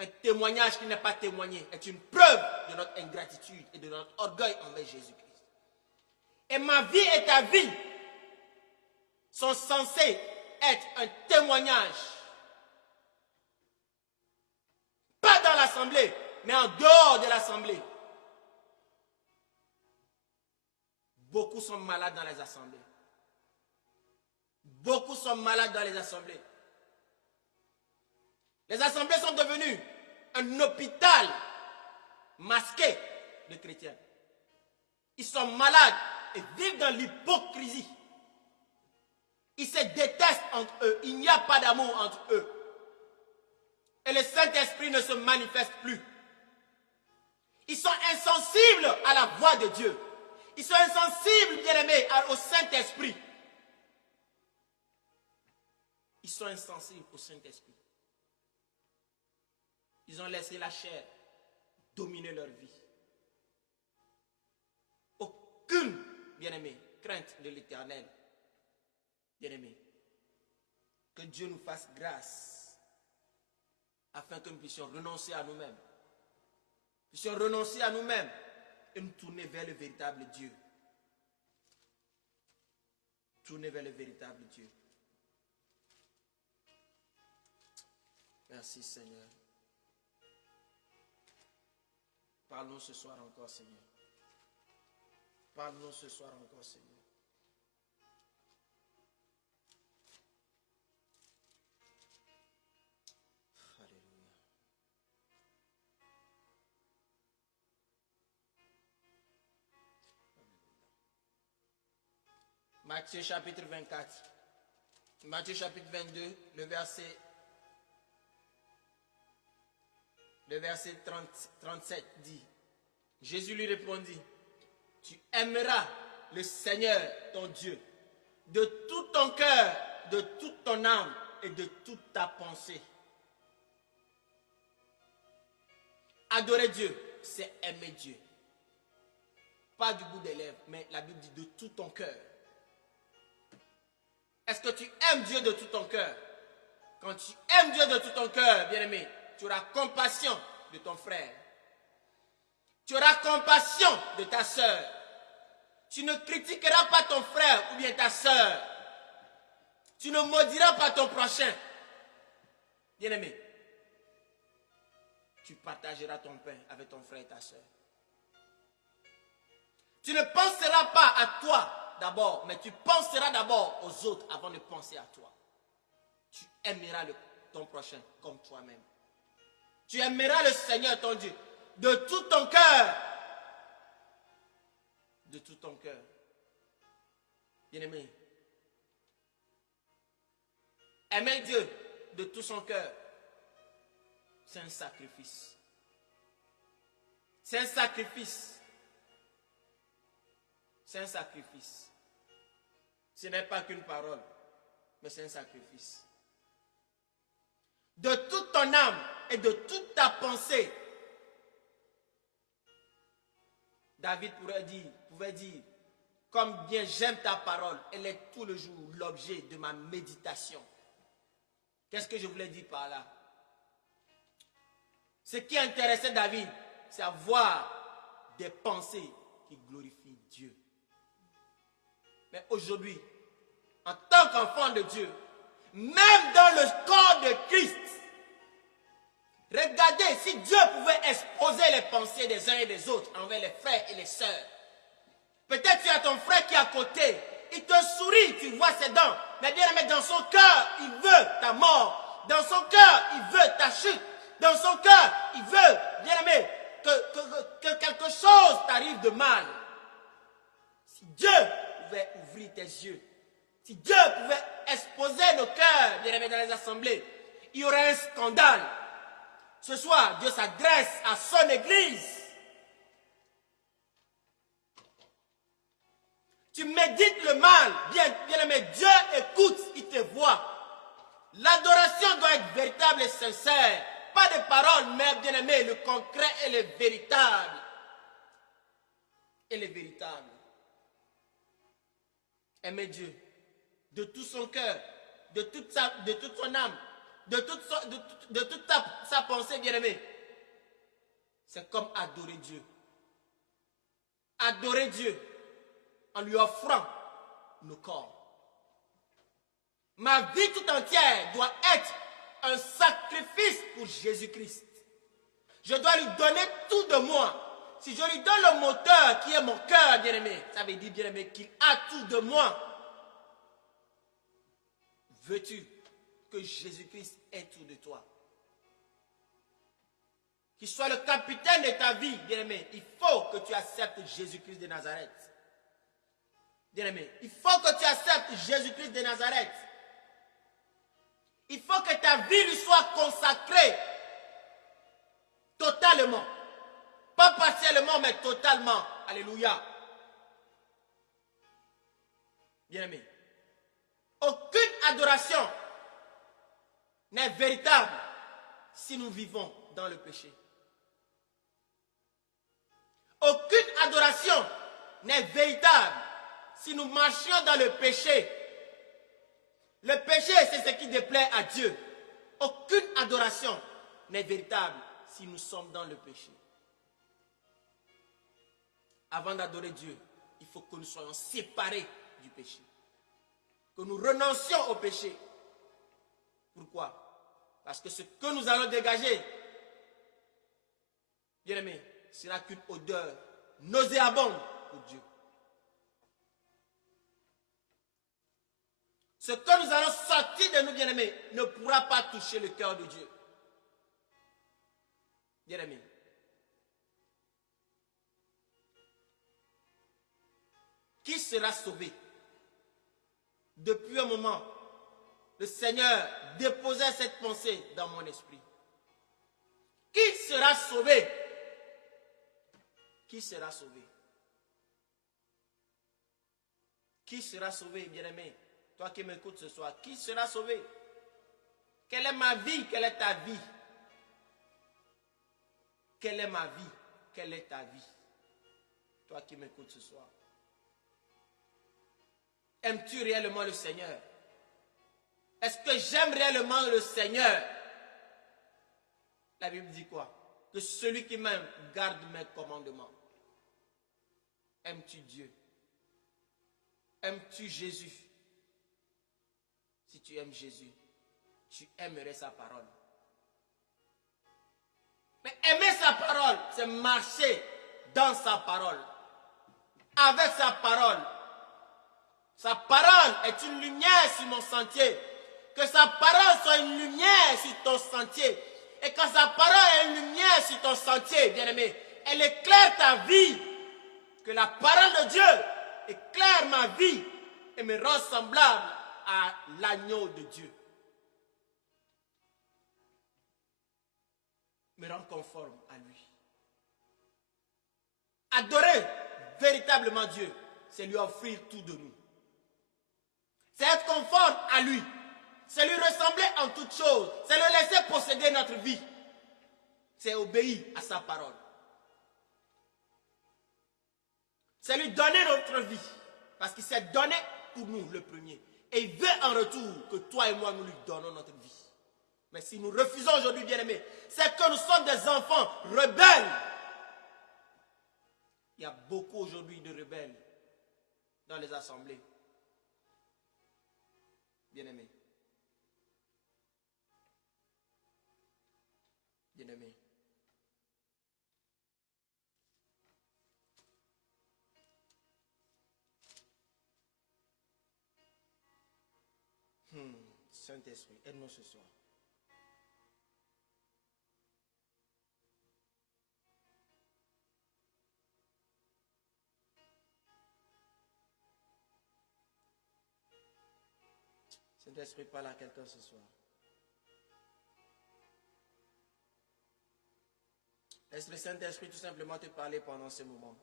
Un témoignage qui n'est pas témoigné est une preuve de notre ingratitude et de notre orgueil envers Jésus-Christ. Et ma vie et ta vie sont censés être un témoignage. Pas dans l'assemblée, mais en dehors de l'assemblée. Beaucoup sont malades dans les assemblées. Beaucoup sont malades dans les assemblées. Les assemblées sont devenues un hôpital masqué de chrétiens. Ils sont malades et vivent dans l'hypocrisie. Ils se détestent entre eux. Il n'y a pas d'amour entre eux. Et le Saint-Esprit ne se manifeste plus. Ils sont insensibles à la voix de Dieu. Ils sont insensibles, bien-aimés, au Saint-Esprit. Ils sont insensibles au Saint-Esprit. Ils ont laissé la chair dominer leur vie. Aucune, bien-aimé, crainte de l'Éternel. Bien-aimé, que Dieu nous fasse grâce afin que nous puissions renoncer à nous-mêmes. Puissions renoncer à nous-mêmes et nous tourner vers le véritable Dieu. Tourner vers le véritable Dieu. Merci Seigneur. Parle-nous ce soir encore, Seigneur. Parle-nous ce soir encore, Seigneur. Alléluia. Matthieu chapitre 24. Matthieu chapitre 22, le verset 37 dit, Jésus lui répondit, tu aimeras le Seigneur ton Dieu de tout ton cœur, de toute ton âme et de toute ta pensée. Adorer Dieu, c'est aimer Dieu. Pas du bout des lèvres, mais la Bible dit de tout ton cœur. Est-ce que tu aimes Dieu de tout ton cœur? Quand tu aimes Dieu de tout ton cœur, bien-aimé, tu auras compassion de ton frère. Tu auras compassion de ta sœur. Tu ne critiqueras pas ton frère ou bien ta sœur. Tu ne maudiras pas ton prochain. Bien-aimé, tu partageras ton pain avec ton frère et ta sœur. Tu ne penseras pas à toi d'abord, mais tu penseras d'abord aux autres avant de penser à toi. Tu aimeras ton prochain comme toi-même. Tu aimeras le Seigneur ton Dieu de tout ton cœur. De tout ton cœur. Bien-aimé, aimer Dieu de tout son cœur, c'est un sacrifice. C'est un sacrifice. C'est un sacrifice. Ce n'est pas qu'une parole, mais c'est un sacrifice. De toute ton âme et de toute ta pensée, David pouvait dire, comme bien j'aime ta parole, elle est tout le jour l'objet de ma méditation. Qu'est-ce que je voulais dire par là? Ce qui intéressait David, c'est avoir des pensées qui glorifient Dieu. Mais aujourd'hui, en tant qu'enfant de Dieu, même dans le corps de Christ, regardez, si Dieu pouvait exposer les pensées des uns et des autres envers les frères et les sœurs, peut-être tu as ton frère qui est à côté, il te sourit, tu vois ses dents, mais bien aimé, dans son cœur, il veut ta mort, dans son cœur, il veut ta chute, dans son cœur, il veut, bien aimé, que quelque chose t'arrive de mal. Si Dieu pouvait ouvrir tes yeux, si Dieu pouvait exposer nos cœurs, bien aimés, dans les assemblées, il y aurait un scandale. Ce soir, Dieu s'adresse à son église. Tu médites le mal, bien aimé, Dieu écoute, il te voit. L'adoration doit être véritable et sincère. Pas de paroles, mais bien aimé, le concret et le véritable. Et le véritable. Aimer Dieu de tout son cœur, de toute son âme, de toute sa pensée, bien aimé. C'est comme adorer Dieu. Adorer Dieu en lui offrant nos corps. Ma vie tout entière doit être un sacrifice pour Jésus-Christ. Je dois lui donner tout de moi. Si je lui donne le moteur qui est mon cœur, bien-aimé, ça veut dire, bien-aimé, qu'il a tout de moi. Veux-tu que Jésus-Christ ait tout de toi? Qu'il soit le capitaine de ta vie, bien-aimé, il faut que tu acceptes Jésus-Christ de Nazareth. Bien-aimé, il faut que tu acceptes Jésus-Christ de Nazareth. Il faut que ta vie lui soit consacrée totalement. Pas partiellement, mais totalement. Alléluia. Bien-aimé, aucune adoration n'est véritable si nous vivons dans le péché. Aucune adoration n'est véritable si nous marchions dans le péché. Le péché, c'est ce qui déplaît à Dieu. Aucune adoration n'est véritable si nous sommes dans le péché. Avant d'adorer Dieu, il faut que nous soyons séparés du péché. Que nous renoncions au péché. Pourquoi? Parce que ce que nous allons dégager, bien aimé, sera qu'une odeur nauséabonde pour Dieu. Ce que nous allons sortir de nous, bien-aimés, ne pourra pas toucher le cœur de Dieu. Bien-aimés. Qui sera sauvé? Depuis un moment, le Seigneur déposait cette pensée dans mon esprit. Qui sera sauvé? Qui sera sauvé? Qui sera sauvé, bien-aimé? Toi qui m'écoutes ce soir, qui sera sauvé? Quelle est ma vie? Quelle est ta vie? Quelle est ma vie? Quelle est ta vie? Toi qui m'écoutes ce soir. Aimes-tu réellement le Seigneur? Est-ce que j'aime réellement le Seigneur? La Bible dit quoi? Que celui qui m'aime garde mes commandements. Aimes-tu Dieu? Aimes-tu Jésus? Si tu aimes Jésus, tu aimerais sa parole. Mais aimer sa parole, c'est marcher dans sa parole, avec sa parole. Sa parole est une lumière sur mon sentier. Que sa parole soit une lumière sur ton sentier. Et quand sa parole est une lumière sur ton sentier, bien-aimé, elle éclaire ta vie. Que la parole de Dieu éclaire ma vie et me rend semblable à l'agneau de Dieu. Me rend conforme à lui. Adorer véritablement Dieu, c'est lui offrir tout de nous. C'est être conforme à lui. C'est lui ressembler en toutes choses. C'est le laisser posséder notre vie. C'est obéir à sa parole. C'est lui donner notre vie. Parce qu'il s'est donné pour nous le premier. Et il veut en retour que toi et moi nous lui donnons notre vie. Mais si nous refusons aujourd'hui, bien-aimés, c'est que nous sommes des enfants rebelles. Il y a beaucoup aujourd'hui de rebelles dans les assemblées. Bien-aimés. Bien-aimés. Saint-Esprit, aide-nous ce soir. Saint-Esprit, parle à quelqu'un ce soir. Laisse le Saint-Esprit tout simplement te parler pendant ce moment.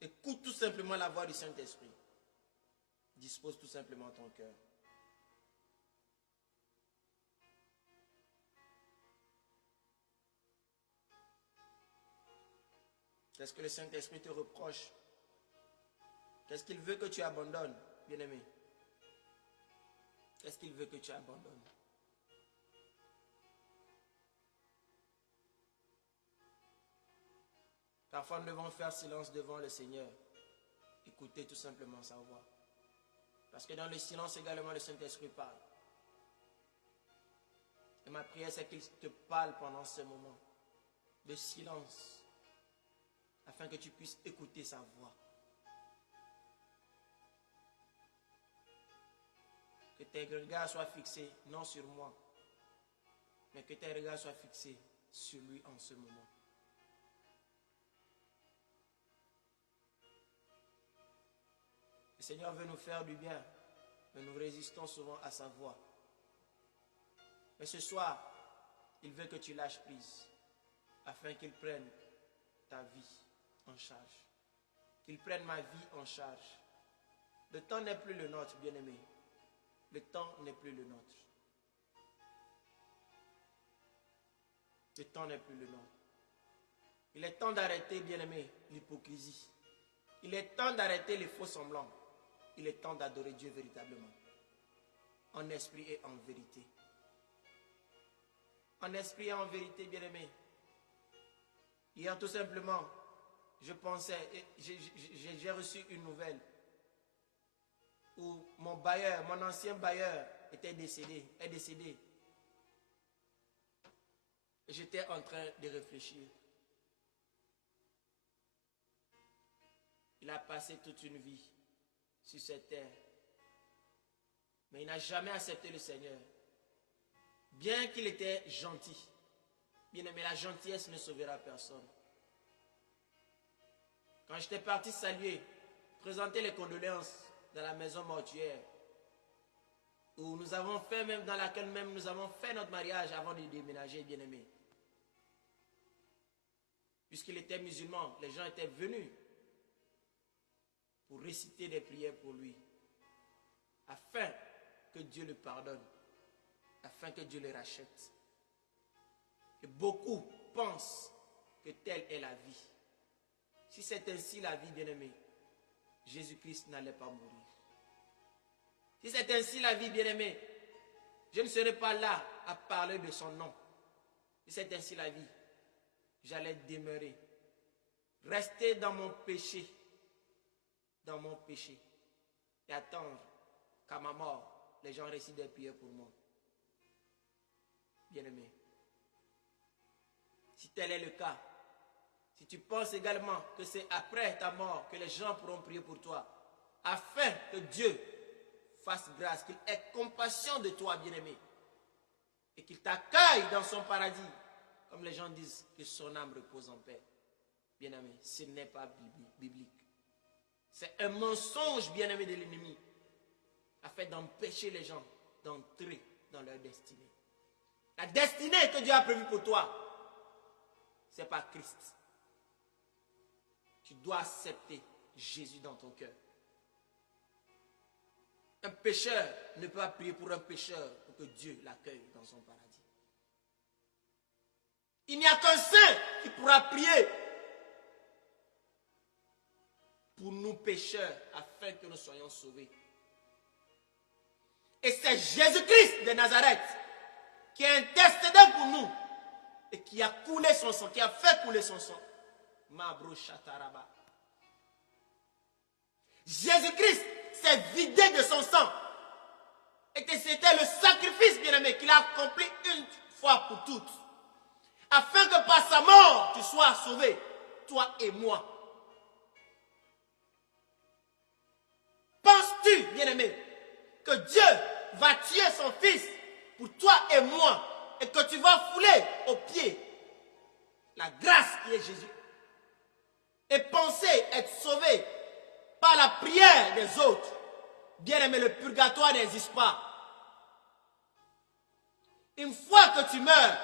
Écoute tout simplement la voix du Saint-Esprit. Dispose tout simplement ton cœur. Qu'est-ce que le Saint-Esprit te reproche? Qu'est-ce qu'il veut que tu abandonnes, bien-aimé? Qu'est-ce qu'il veut que tu abandonnes? Parfois, nous devons faire silence devant le Seigneur. Écouter tout simplement sa voix. Parce que dans le silence également, le Saint-Esprit parle. Et ma prière, c'est qu'il te parle pendant ce moment de silence, afin que tu puisses écouter sa voix. Que tes regards soient fixés, non sur moi, mais que tes regards soient fixés sur lui en ce moment. Le Seigneur veut nous faire du bien, mais nous résistons souvent à sa voix. Mais ce soir, il veut que tu lâches prise, afin qu'il prenne ta vie en charge. Qu'il prenne ma vie en charge. Le temps n'est plus le nôtre, bien-aimé. Le temps n'est plus le nôtre. Le temps n'est plus le nôtre. Il est temps d'arrêter, bien-aimé, l'hypocrisie. Il est temps d'arrêter les faux semblants. Il est temps d'adorer Dieu véritablement. En esprit et en vérité. En esprit et en vérité, bien-aimé. Hier, tout simplement, je pensais, j'ai reçu une nouvelle où mon bailleur, mon ancien bailleur est décédé. Et j'étais en train de réfléchir. Il a passé toute une vie sur cette terre. Mais il n'a jamais accepté le Seigneur. Bien qu'il était gentil. Bien aimé, la gentillesse ne sauvera personne. Quand j'étais parti saluer, présenter les condoléances dans la maison mortuaire, où nous avons fait, même dans laquelle même nous avons fait notre mariage avant de déménager, bien aimé. Puisqu'il était musulman, les gens étaient venus pour réciter des prières pour lui, afin que Dieu le pardonne, afin que Dieu le rachète. Et beaucoup pensent que telle est la vie. Si c'est ainsi la vie, bien-aimé, Jésus-Christ n'allait pas mourir. Si c'est ainsi la vie, bien-aimé, je ne serais pas là à parler de son nom. Si c'est ainsi la vie, j'allais demeurer, rester dans mon péché, et attendre qu'à ma mort, les gens récitent des prières pour moi. Bien-aimé, si tel est le cas, si tu penses également que c'est après ta mort que les gens pourront prier pour toi, afin que Dieu fasse grâce, qu'il ait compassion de toi, bien-aimé, qu'il t'accueille dans son paradis. Comme les gens disent que son âme repose en paix. Bien-aimé, ce n'est pas biblique. C'est un mensonge, bien-aimé, de l'ennemi, afin d'empêcher les gens d'entrer dans leur destinée. La destinée que Dieu a prévue pour toi, c'est pas Christ. Tu dois accepter Jésus dans ton cœur. Un pécheur ne peut pas prier pour un pécheur pour que Dieu l'accueille dans son paradis. Il n'y a qu'un saint qui pourra prier pour nous pécheurs afin que nous soyons sauvés. Et c'est Jésus-Christ de Nazareth qui a intercédé pour nous et qui a coulé son sang, qui a fait couler son sang. Mabro Shataraba. Jésus-Christ s'est vidé de son sang. Et que c'était le sacrifice, bien-aimé, qu'il a accompli une fois pour toutes. Afin que par sa mort, tu sois sauvé, toi et moi. Penses-tu, bien-aimé, que Dieu va tuer son fils pour toi et moi et que tu vas fouler aux pieds la grâce qui est Jésus et penser être sauvé par la prière des autres? Bien-aimé, le purgatoire n'existe pas. Une fois que tu meurs,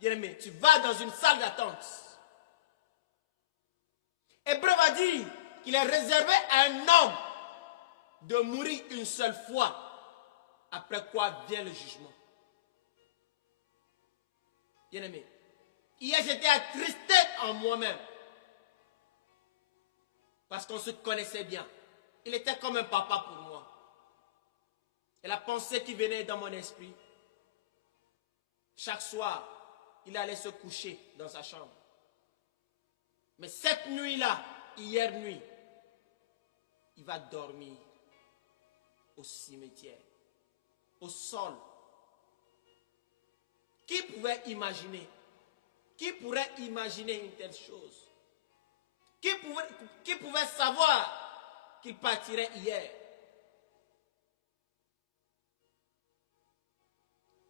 bien-aimé, tu vas dans une salle d'attente. Hébreu va dire qu'il est réservé à un homme de mourir une seule fois, après quoi vient le jugement. Bien-aimé, hier j'étais attristé en moi-même, parce qu'on se connaissait bien. Il était comme un papa pour moi. Et la pensée qui venait dans mon esprit, chaque soir, il allait se coucher dans sa chambre. Mais cette nuit-là, hier nuit, il va dormir au cimetière, au sol. Qui pouvait imaginer? Qui pourrait imaginer une telle chose? Qui pouvait savoir qu'il partirait hier?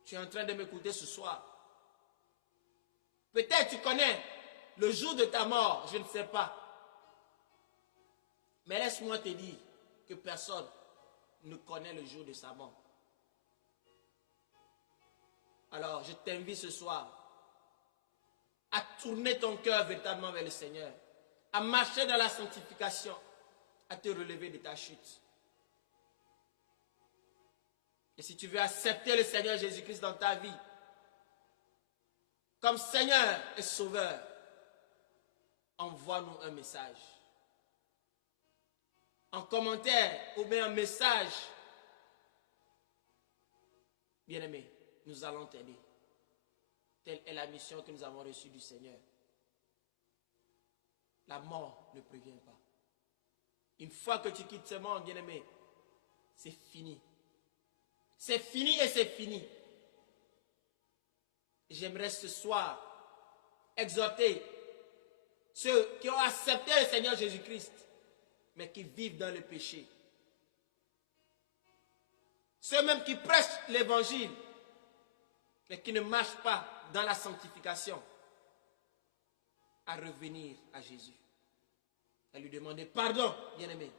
Tu es en train de m'écouter ce soir. Peut-être tu connais le jour de ta mort, je ne sais pas. Mais laisse-moi te dire que personne ne connaît le jour de sa mort. Alors, je t'invite ce soir à tourner ton cœur véritablement vers le Seigneur, à marcher dans la sanctification, à te relever de ta chute. Et si tu veux accepter le Seigneur Jésus-Christ dans ta vie, comme Seigneur et Sauveur, envoie-nous un message. En commentaire ou bien un message. Bien-aimé, nous allons t'aider. Telle est la mission que nous avons reçue du Seigneur. La mort ne prévient pas. Une fois que tu quittes ce monde, bien-aimé, c'est fini. C'est fini et c'est fini. J'aimerais ce soir exhorter ceux qui ont accepté le Seigneur Jésus-Christ, mais qui vivent dans le péché. Ceux même qui prêchent l'évangile, mais qui ne marchent pas dans la sanctification, à revenir à Jésus. À lui demander pardon, bien-aimé.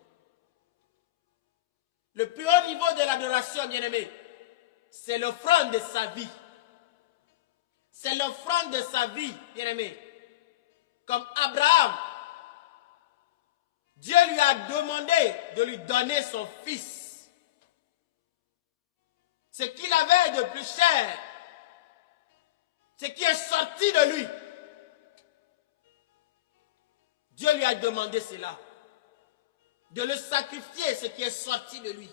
Le plus haut niveau de l'adoration, bien-aimé, c'est l'offrande de sa vie. C'est l'offrande de sa vie, bien-aimé. Comme Abraham, Dieu lui a demandé de lui donner son fils. Ce qu'il avait de plus cher, ce qui est sorti de lui. Dieu lui a demandé cela. De le sacrifier, ce qui est sorti de lui.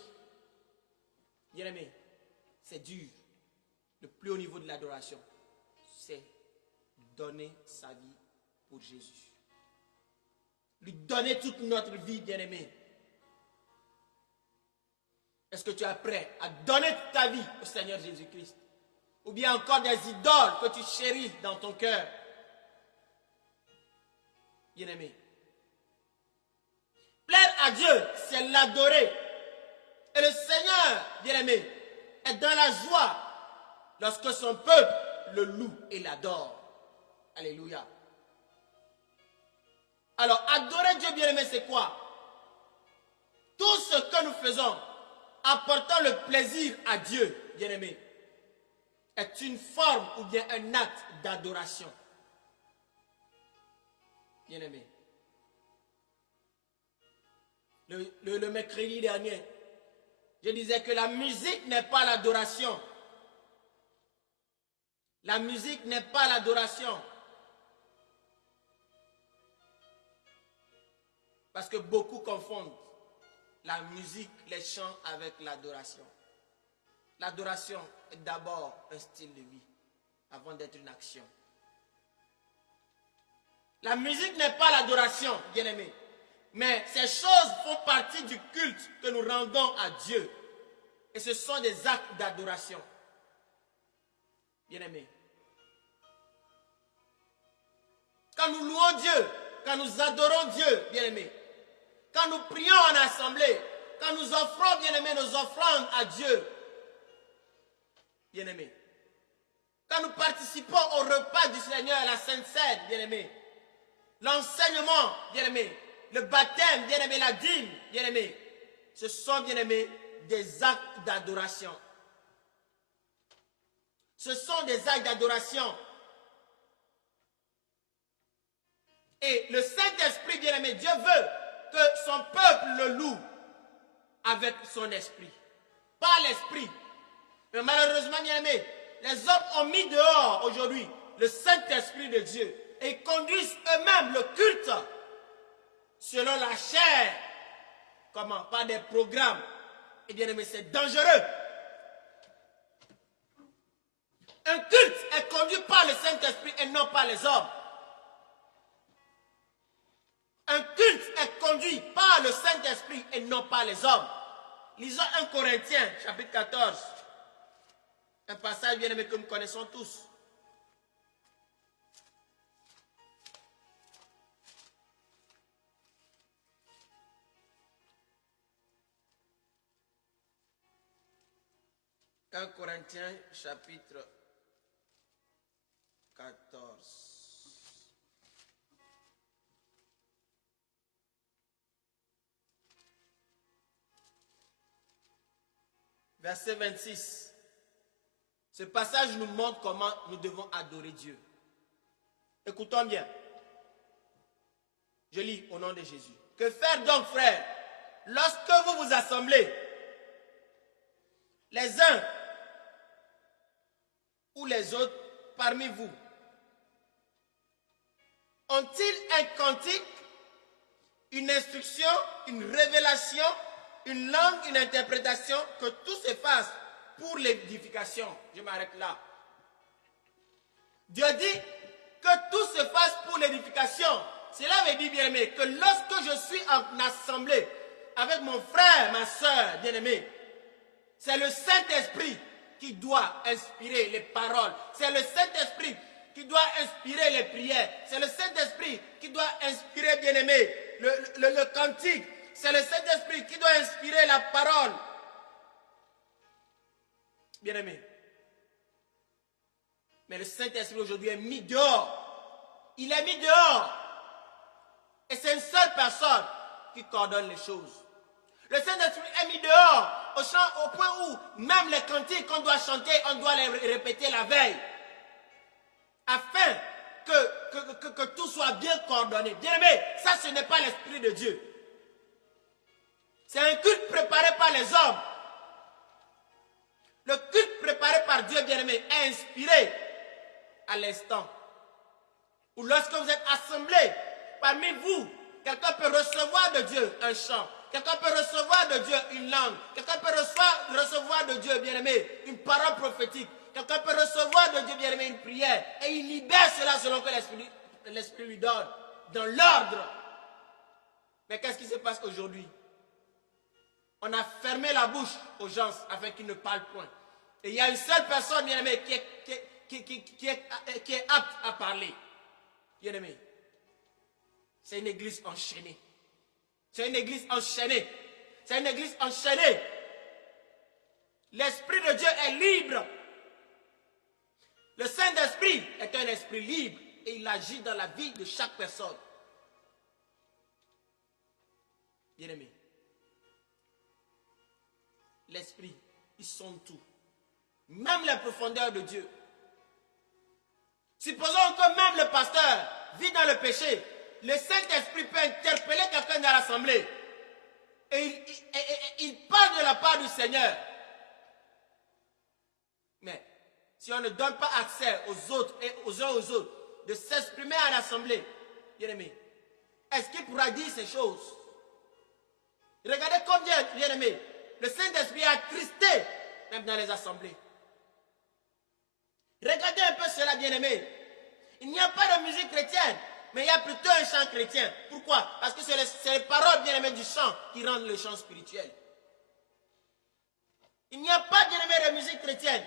Bien-aimé, c'est dur. Le plus haut niveau de l'adoration, c'est donner sa vie pour Jésus. Lui donner toute notre vie, bien-aimé. Est-ce que tu es prêt à donner toute ta vie au Seigneur Jésus-Christ? Ou bien encore des idoles que tu chéris dans ton cœur? Bien-aimé, plaire à Dieu, c'est l'adorer. Et le Seigneur, bien-aimé, est dans la joie lorsque son peuple le loue et l'adore. Alléluia. Alors, adorer Dieu bien-aimé, c'est quoi? Tout ce que nous faisons, apportant le plaisir à Dieu, bien-aimé, est une forme ou bien un acte d'adoration. Bien-aimé. Le mercredi dernier, je disais que la musique n'est pas l'adoration. La musique n'est pas l'adoration. Parce que beaucoup confondent la musique, les chants avec l'adoration. L'adoration est d'abord un style de vie avant d'être une action. La musique n'est pas l'adoration, bien-aimé. Mais ces choses font partie du culte que nous rendons à Dieu. Et ce sont des actes d'adoration. Bien-aimé. Quand nous louons Dieu, quand nous adorons Dieu, bien-aimé, quand nous prions en assemblée, quand nous offrons, bien-aimé, nos offrandes à Dieu, bien-aimé, quand nous participons au repas du Seigneur, à la Sainte Seine, bien-aimé, l'enseignement, bien-aimé, le baptême, bien-aimé, la dîme, bien-aimé, ce sont, bien-aimé, des actes d'adoration. Ce sont des actes d'adoration. Et le Saint-Esprit, bien-aimé, Dieu veut que son peuple le loue avec son esprit. Pas l'esprit. Mais malheureusement, bien-aimé, les hommes ont mis dehors aujourd'hui le Saint-Esprit de Dieu et conduisent eux-mêmes le culte selon la chair. Comment? Par des programmes. Et bien-aimé, c'est dangereux. Un culte est conduit par le Saint-Esprit et non par les hommes. Un culte est conduit par le Saint-Esprit et non par les hommes. Lisons 1 Corinthiens, chapitre 14. Un passage bien aimé que nous connaissons tous. « 1 Corinthiens, chapitre 14. Verset 26. Ce passage nous montre comment nous devons adorer Dieu. Écoutons bien. Je lis au nom de Jésus. Que faire donc, frères, lorsque vous vous assemblez, les uns ou les autres parmi vous, ont-ils un cantique, une instruction, une révélation, une langue, une interprétation, que tout se fasse pour l'édification? Je m'arrête là. Dieu dit que tout se fasse pour l'édification. Cela veut dire, bien-aimé, que lorsque je suis en assemblée avec mon frère, ma soeur, bien-aimé, c'est le Saint-Esprit qui doit inspirer les paroles. C'est le Saint-Esprit qui doit inspirer les prières. C'est le Saint-Esprit qui doit inspirer, bien-aimé, le cantique. C'est le Saint-Esprit qui doit inspirer la parole. Bien-aimé. Mais le Saint-Esprit aujourd'hui est mis dehors. Il est mis dehors. Et c'est une seule personne qui coordonne les choses. Le Saint-Esprit est mis dehors au point où même les cantiques qu'on doit chanter, on doit les répéter la veille. Afin que tout soit bien coordonné. Bien-aimé, ça ce n'est pas l'Esprit de Dieu. C'est un culte préparé par les hommes. Le culte préparé par Dieu, bien-aimé, est inspiré à l'instant. Ou lorsque vous êtes assemblés, parmi vous, quelqu'un peut recevoir de Dieu un chant. Quelqu'un peut recevoir de Dieu une langue. Quelqu'un peut recevoir de Dieu, bien-aimé, une parole prophétique. Quelqu'un peut recevoir de Dieu, bien-aimé, une prière. Et il libère cela selon que l'Esprit lui donne. Dans l'ordre. Mais qu'est-ce qui se passe aujourd'hui? On a fermé la bouche aux gens afin qu'ils ne parlent point. Et il y a une seule personne, bien-aimé, qui est apte à parler. Bien-aimé, c'est une église enchaînée. C'est une église enchaînée. C'est une église enchaînée. L'Esprit de Dieu est libre. Le Saint-Esprit est un esprit libre et il agit dans la vie de chaque personne. Bien-aimé, l'Esprit, il sonde tout. Même les profondeurs de Dieu. Supposons que même le pasteur vit dans le péché. Le Saint-Esprit peut interpeller quelqu'un dans l'assemblée. Et il parle de la part du Seigneur. Mais si on ne donne pas accès aux autres et aux uns aux autres de s'exprimer à l'assemblée, bien-aimé, est-ce qu'il pourra dire ces choses? Regardez combien, bien-aimé, le Saint-Esprit a attristé même dans les assemblées. Regardez un peu cela, bien-aimé. Il n'y a pas de musique chrétienne, mais il y a plutôt un chant chrétien. Pourquoi? Parce que c'est les paroles, bien-aimé, du chant qui rendent le chant spirituel. Il n'y a pas, bien-aimé, de musique chrétienne.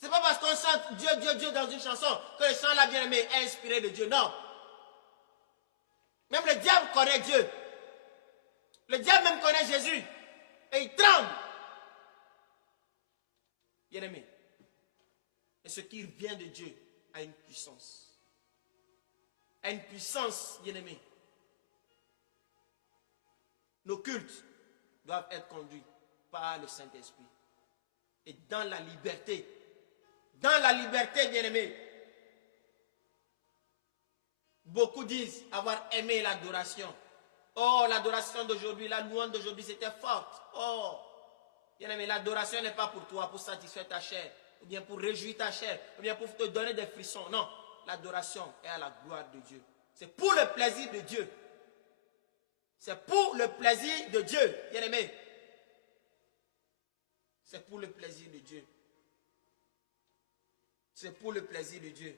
C'est pas parce qu'on chante Dieu, Dieu, Dieu dans une chanson que le chant là, bien-aimé, est inspiré de Dieu. Non. Même le diable connaît Dieu. Le diable même connaît Jésus. Et il tremble. Bien-aimé. Et ce qui vient de Dieu a une puissance. A une puissance, bien-aimé. Nos cultes doivent être conduits par le Saint-Esprit. Et dans la liberté. Dans la liberté, bien-aimé. Beaucoup disent avoir aimé l'adoration. Oh, l'adoration d'aujourd'hui, la louange d'aujourd'hui, c'était forte. Oh, bien-aimé, l'adoration n'est pas pour toi, pour satisfaire ta chair, ou bien pour réjouir ta chair, ou bien pour te donner des frissons. Non, l'adoration est à la gloire de Dieu. C'est pour le plaisir de Dieu. C'est pour le plaisir de Dieu, bien-aimé. C'est pour le plaisir de Dieu. C'est pour le plaisir de Dieu.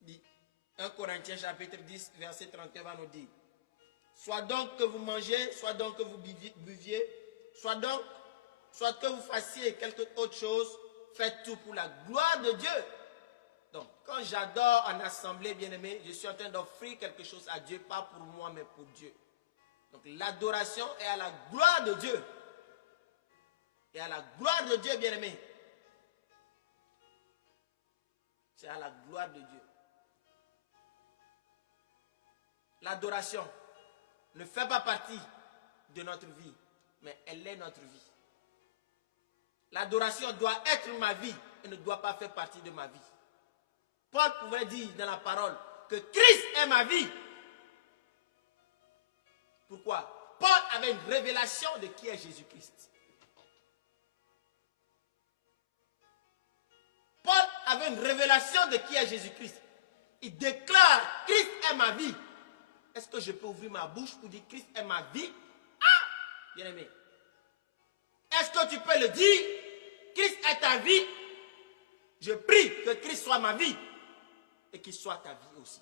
Dit 1 Corinthiens chapitre 10, verset 31 va nous dire: soit donc que vous mangez, soit donc que vous buviez, soit que vous fassiez quelque autre chose, faites tout pour la gloire de Dieu. Donc, quand j'adore en assemblée, bien-aimé, je suis en train d'offrir quelque chose à Dieu, pas pour moi, mais pour Dieu. Donc, l'adoration est à la gloire de Dieu. Et à la gloire de Dieu, bien-aimé. C'est à la gloire de Dieu. L'adoration ne fait pas partie de notre vie, mais elle est notre vie. L'adoration doit être ma vie et ne doit pas faire partie de ma vie. Paul pouvait dire dans la parole que Christ est ma vie. Pourquoi? Paul avait une révélation de qui est Jésus-Christ. Paul avait une révélation de qui est Jésus-Christ. Il déclare: Christ est ma vie. Est-ce que je peux ouvrir ma bouche pour dire Christ est ma vie? Ah! Bien-aimé. Est-ce que tu peux le dire? Christ est ta vie. Je prie que Christ soit ma vie et qu'il soit ta vie aussi.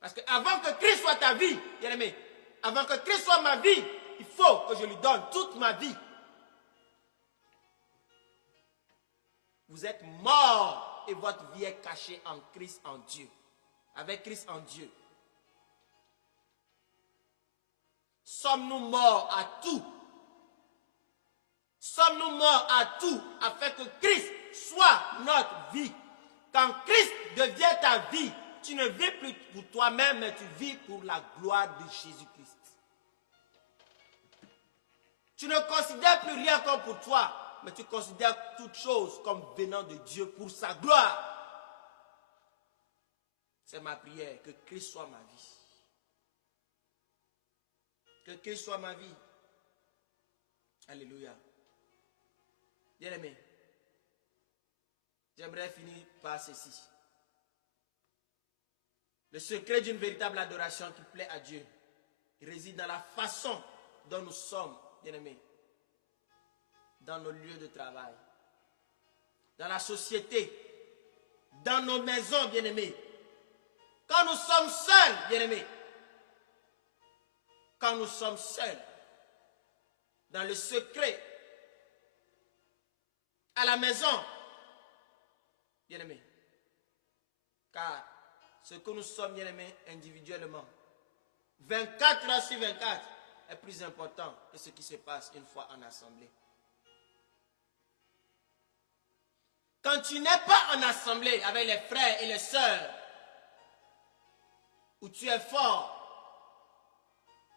Parce qu'avant que Christ soit ta vie, bien-aimé, avant que Christ soit ma vie, il faut que je lui donne toute ma vie. Vous êtes morts et votre vie est cachée en Christ, en Dieu. Avec Christ en Dieu. Sommes-nous morts à tout? Sommes-nous morts à tout afin que Christ soit notre vie? Quand Christ devient ta vie, tu ne vis plus pour toi-même, mais tu vis pour la gloire de Jésus-Christ. Tu ne considères plus rien comme pour toi, mais tu considères toutes choses comme venant de Dieu pour sa gloire. C'est ma prière, que Christ soit ma vie. Que Christ soit ma vie. Alléluia. Bien-aimé, j'aimerais finir par ceci. Le secret d'une véritable adoration qui plaît à Dieu réside dans la façon dont nous sommes, bien-aimés, dans nos lieux de travail, dans la société, dans nos maisons, bien-aimés. Quand nous sommes seuls, bien-aimés, quand nous sommes seuls, dans le secret, à la maison, bien-aimés, car ce que nous sommes, bien-aimés, individuellement, 24 heures sur 24 est plus important que ce qui se passe une fois en assemblée. Quand tu n'es pas en assemblée avec les frères et les sœurs, où tu es fort,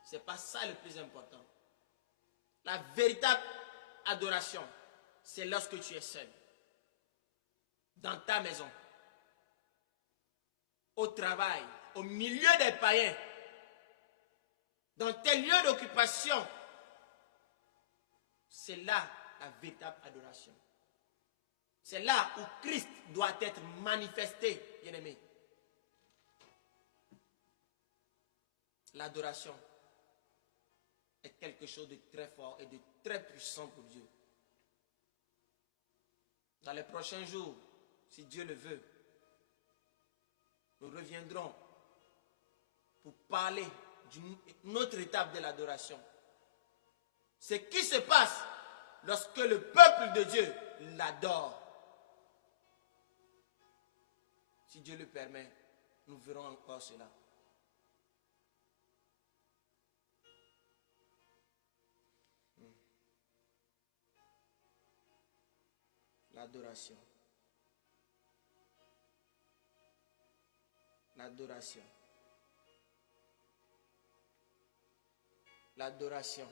ce n'est pas ça le plus important. La véritable adoration, c'est lorsque tu es seul, dans ta maison, au travail, au milieu des païens, dans tes lieux d'occupation. C'est là la véritable adoration. C'est là où Christ doit être manifesté, bien-aimé. L'adoration est quelque chose de très fort et de très puissant pour Dieu. Dans les prochains jours, si Dieu le veut, nous reviendrons pour parler d'une autre étape de l'adoration. Ce qui se passe lorsque le peuple de Dieu l'adore. Si Dieu le permet, nous verrons encore cela. L'adoration. L'adoration. L'adoration.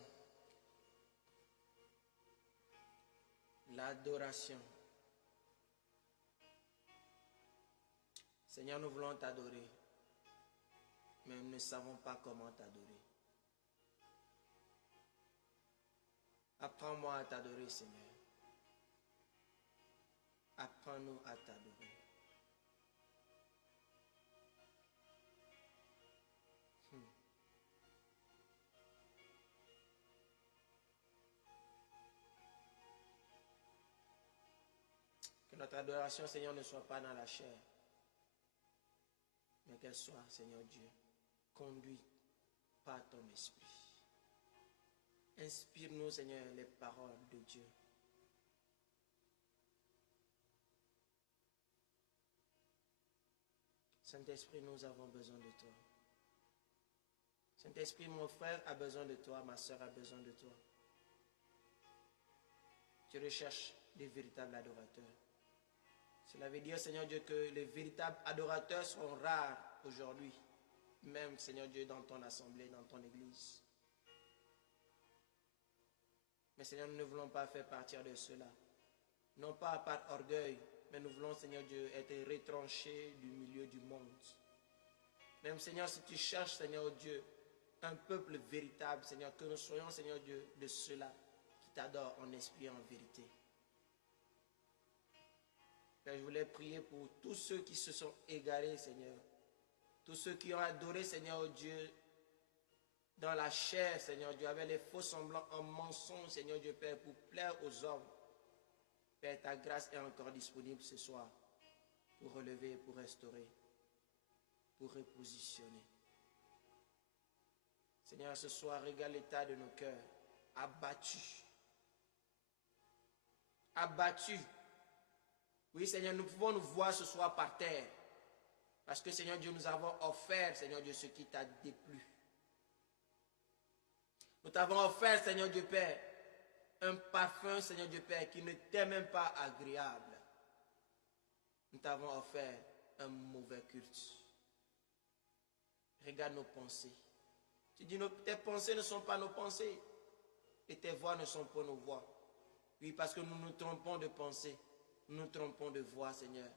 L'adoration. Seigneur, nous voulons t'adorer, mais nous ne savons pas comment t'adorer. Apprends-moi à t'adorer, Seigneur. Apprends-nous à t'adorer. Que notre adoration, Seigneur, ne soit pas dans la chair, mais qu'elle soit, Seigneur Dieu, conduite par ton esprit. Inspire-nous, Seigneur, les paroles de Dieu. Saint-Esprit, nous avons besoin de toi. Saint-Esprit, mon frère a besoin de toi, ma soeur a besoin de toi. Tu recherches des véritables adorateurs. Cela veut dire, Seigneur Dieu, que les véritables adorateurs sont rares aujourd'hui. Même, Seigneur Dieu, dans ton assemblée, dans ton église. Mais Seigneur, nous ne voulons pas faire partir de cela. Non pas par orgueil, mais nous voulons, Seigneur Dieu, être retranchés du milieu du monde. Même, Seigneur, si tu cherches, Seigneur Dieu, un peuple véritable, Seigneur, que nous soyons, Seigneur Dieu, de ceux-là qui t'adorent en esprit et en vérité. Père, je voulais prier pour tous ceux qui se sont égarés, Seigneur. Tous ceux qui ont adoré, Seigneur Dieu, dans la chair, Seigneur Dieu, avec les faux semblants en mensonge, Seigneur Dieu, Père, pour plaire aux hommes. Père, ta grâce est encore disponible ce soir pour relever, pour restaurer, pour repositionner. Seigneur, ce soir, regarde l'état de nos cœurs, abattus. Abattus. Oui, Seigneur, nous pouvons nous voir ce soir par terre. Parce que, Seigneur Dieu, nous avons offert, Seigneur Dieu, ce qui t'a déplu. Nous t'avons offert, Seigneur Dieu Père, un parfum, Seigneur Dieu Père, qui ne t'est même pas agréable. Nous t'avons offert un mauvais culte. Regarde nos pensées. Tu dis, tes pensées ne sont pas nos pensées. Et tes voix ne sont pas nos voix. Oui, parce que nous nous trompons de pensée. Nous nous trompons de voix, Seigneur.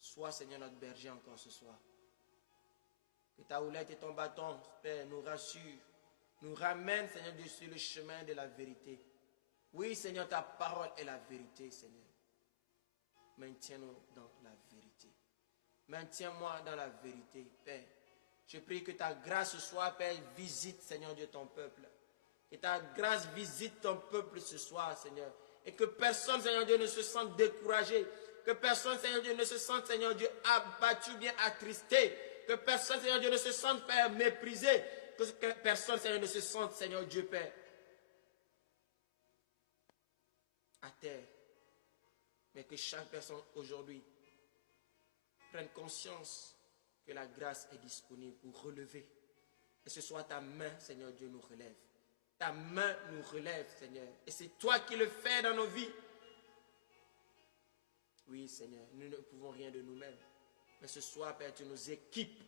Sois, Seigneur, notre berger encore ce soir. Que ta houlette et ton bâton, Père, nous rassurent. Nous ramène, Seigneur Dieu, sur le chemin de la vérité. Oui, Seigneur, ta parole est la vérité, Seigneur. Maintiens-nous dans la vérité. Maintiens-moi dans la vérité, Père. Je prie que ta grâce ce soir, Père, visite, Seigneur Dieu, ton peuple. Que ta grâce visite ton peuple ce soir, Seigneur. Et que personne, Seigneur Dieu, ne se sente découragé. Que personne, Seigneur Dieu, ne se sente, Seigneur Dieu, abattu, bien attristé. Que personne, Seigneur Dieu, ne se sente, Père, méprisé. Que personne, Seigneur, ne se sente, Seigneur Dieu Père, à terre. Mais que chaque personne aujourd'hui prenne conscience que la grâce est disponible pour relever, Et ce soir, ta main, Seigneur Dieu, nous relève. Ta main nous relève, Seigneur. Et c'est toi qui le fais dans nos vies. Oui, Seigneur, nous ne pouvons rien de nous-mêmes. Mais ce soir, Père, tu nous équipes.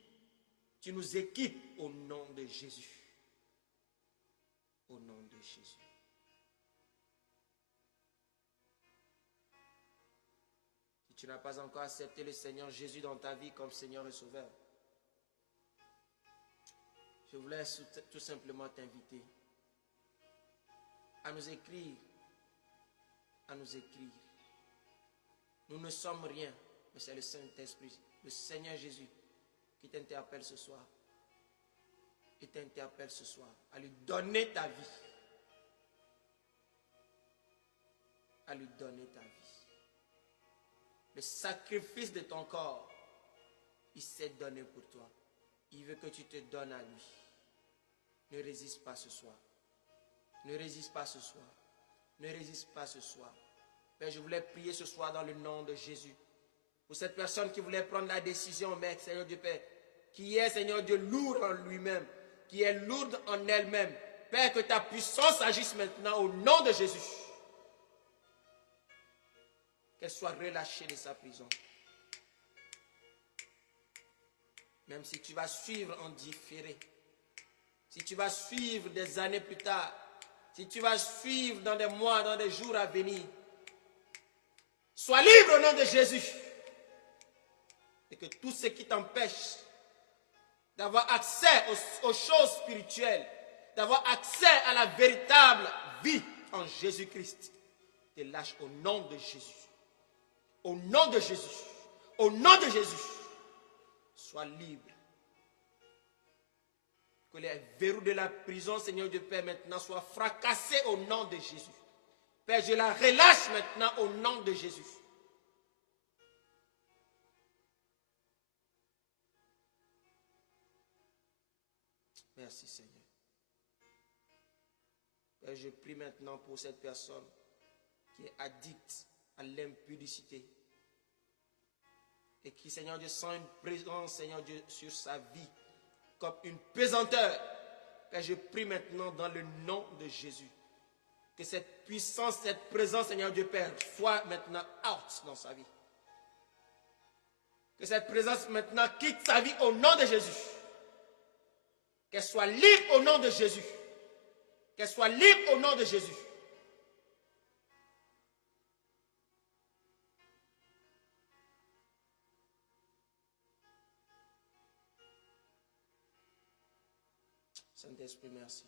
Tu nous équipes au nom de Jésus. Au nom de Jésus. Si tu n'as pas encore accepté le Seigneur Jésus dans ta vie comme Seigneur et Sauveur, je voulais tout simplement t'inviter à nous écrire. À nous écrire. Nous ne sommes rien, mais c'est le Saint-Esprit, le Seigneur Jésus qui t'interpelle ce soir. Il t'interpelle ce soir à lui donner ta vie. À lui donner ta vie. Le sacrifice de ton corps, il s'est donné pour toi. Il veut que tu te donnes à lui. Ne résiste pas ce soir. Ne résiste pas ce soir. Ne résiste pas ce soir. Père, je voulais prier ce soir dans le nom de Jésus. Pour cette personne qui voulait prendre la décision, Mère, Seigneur Dieu Père, qui est, Seigneur Dieu, lourde en lui-même, qui est lourde en elle-même. Père, que ta puissance agisse maintenant au nom de Jésus. Qu'elle soit relâchée de sa prison. Même si tu vas suivre en différé, si tu vas suivre des années plus tard, si tu vas suivre dans des mois, dans des jours à venir, sois libre au nom de Jésus. Et que tout ce qui t'empêche d'avoir accès aux choses spirituelles, d'avoir accès à la véritable vie en Jésus-Christ, te lâche au nom de Jésus. Au nom de Jésus. Au nom de Jésus. Sois libre. Que les verrous de la prison, Seigneur Dieu Père, maintenant soient fracassés au nom de Jésus. Père, je la relâche maintenant au nom de Jésus. Merci Seigneur. Père, je prie maintenant pour cette personne qui est addicte à l'impudicité et qui, Seigneur Dieu, sent une présence, Seigneur Dieu, sur sa vie comme une pesanteur. Père, je prie maintenant dans le nom de Jésus que cette puissance, cette présence, Seigneur Dieu Père, soit maintenant out dans sa vie. Que cette présence maintenant quitte sa vie au nom de Jésus. Qu'elle soit libre au nom de Jésus. Qu'elle soit libre au nom de Jésus. Saint-Esprit, merci.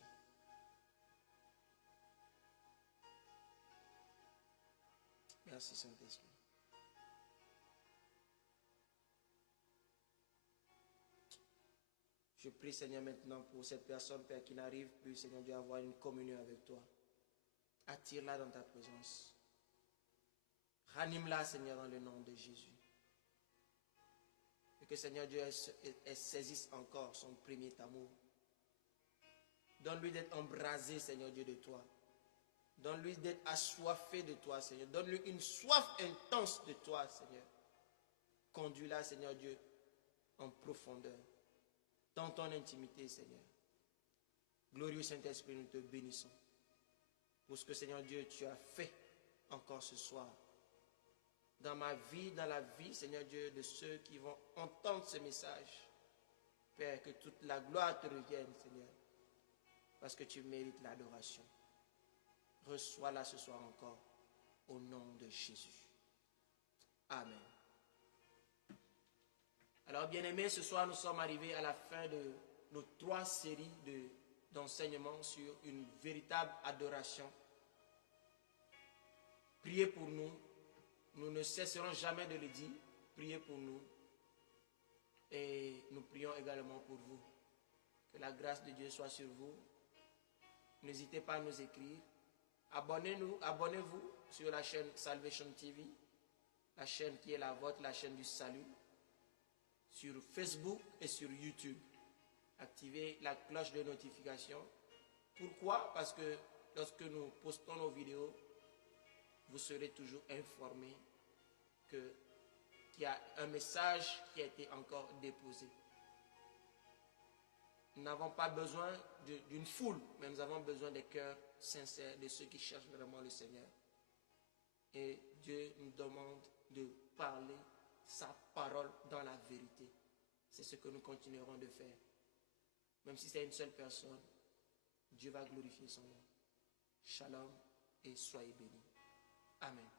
Merci, Saint-Esprit. Je prie, Seigneur, maintenant pour cette personne, Père, qui n'arrive plus, Seigneur Dieu, à avoir une communion avec toi. Attire-la dans ta présence. Ranime-la, Seigneur, dans le nom de Jésus. Et que, Seigneur Dieu, elle saisisse encore son premier amour. Donne-lui d'être embrasé, Seigneur Dieu, de toi. Donne-lui d'être assoiffé de toi, Seigneur. Donne-lui une soif intense de toi, Seigneur. Conduis-la, Seigneur Dieu, en profondeur. Dans ton intimité, Seigneur. Glorieux Saint-Esprit, nous te bénissons. Pour ce que, Seigneur Dieu, tu as fait encore ce soir. Dans ma vie, dans la vie, Seigneur Dieu, de ceux qui vont entendre ce message. Père, que toute la gloire te revienne, Seigneur. Parce que tu mérites l'adoration. Reçois-la ce soir encore. Au nom de Jésus. Amen. Alors, bien-aimés, ce soir, nous sommes arrivés à la fin de nos 3 séries d'enseignements sur une véritable adoration. Priez pour nous. Nous ne cesserons jamais de le dire. Priez pour nous. Et nous prions également pour vous. Que la grâce de Dieu soit sur vous. N'hésitez pas à nous écrire. Abonnez-vous sur la chaîne Salvation TV. La chaîne qui est la vôtre, la chaîne du salut. Sur Facebook et sur YouTube. Activez la cloche de notification. Pourquoi? Parce que lorsque nous postons nos vidéos, vous serez toujours informés qu'il y a un message qui a été encore déposé. Nous n'avons pas besoin d'une foule, mais nous avons besoin des cœurs sincères, de ceux qui cherchent vraiment le Seigneur. Et Dieu nous demande de parler sa parole dans la vérité. C'est ce que nous continuerons de faire. Même si c'est une seule personne, Dieu va glorifier son nom. Shalom et soyez bénis. Amen.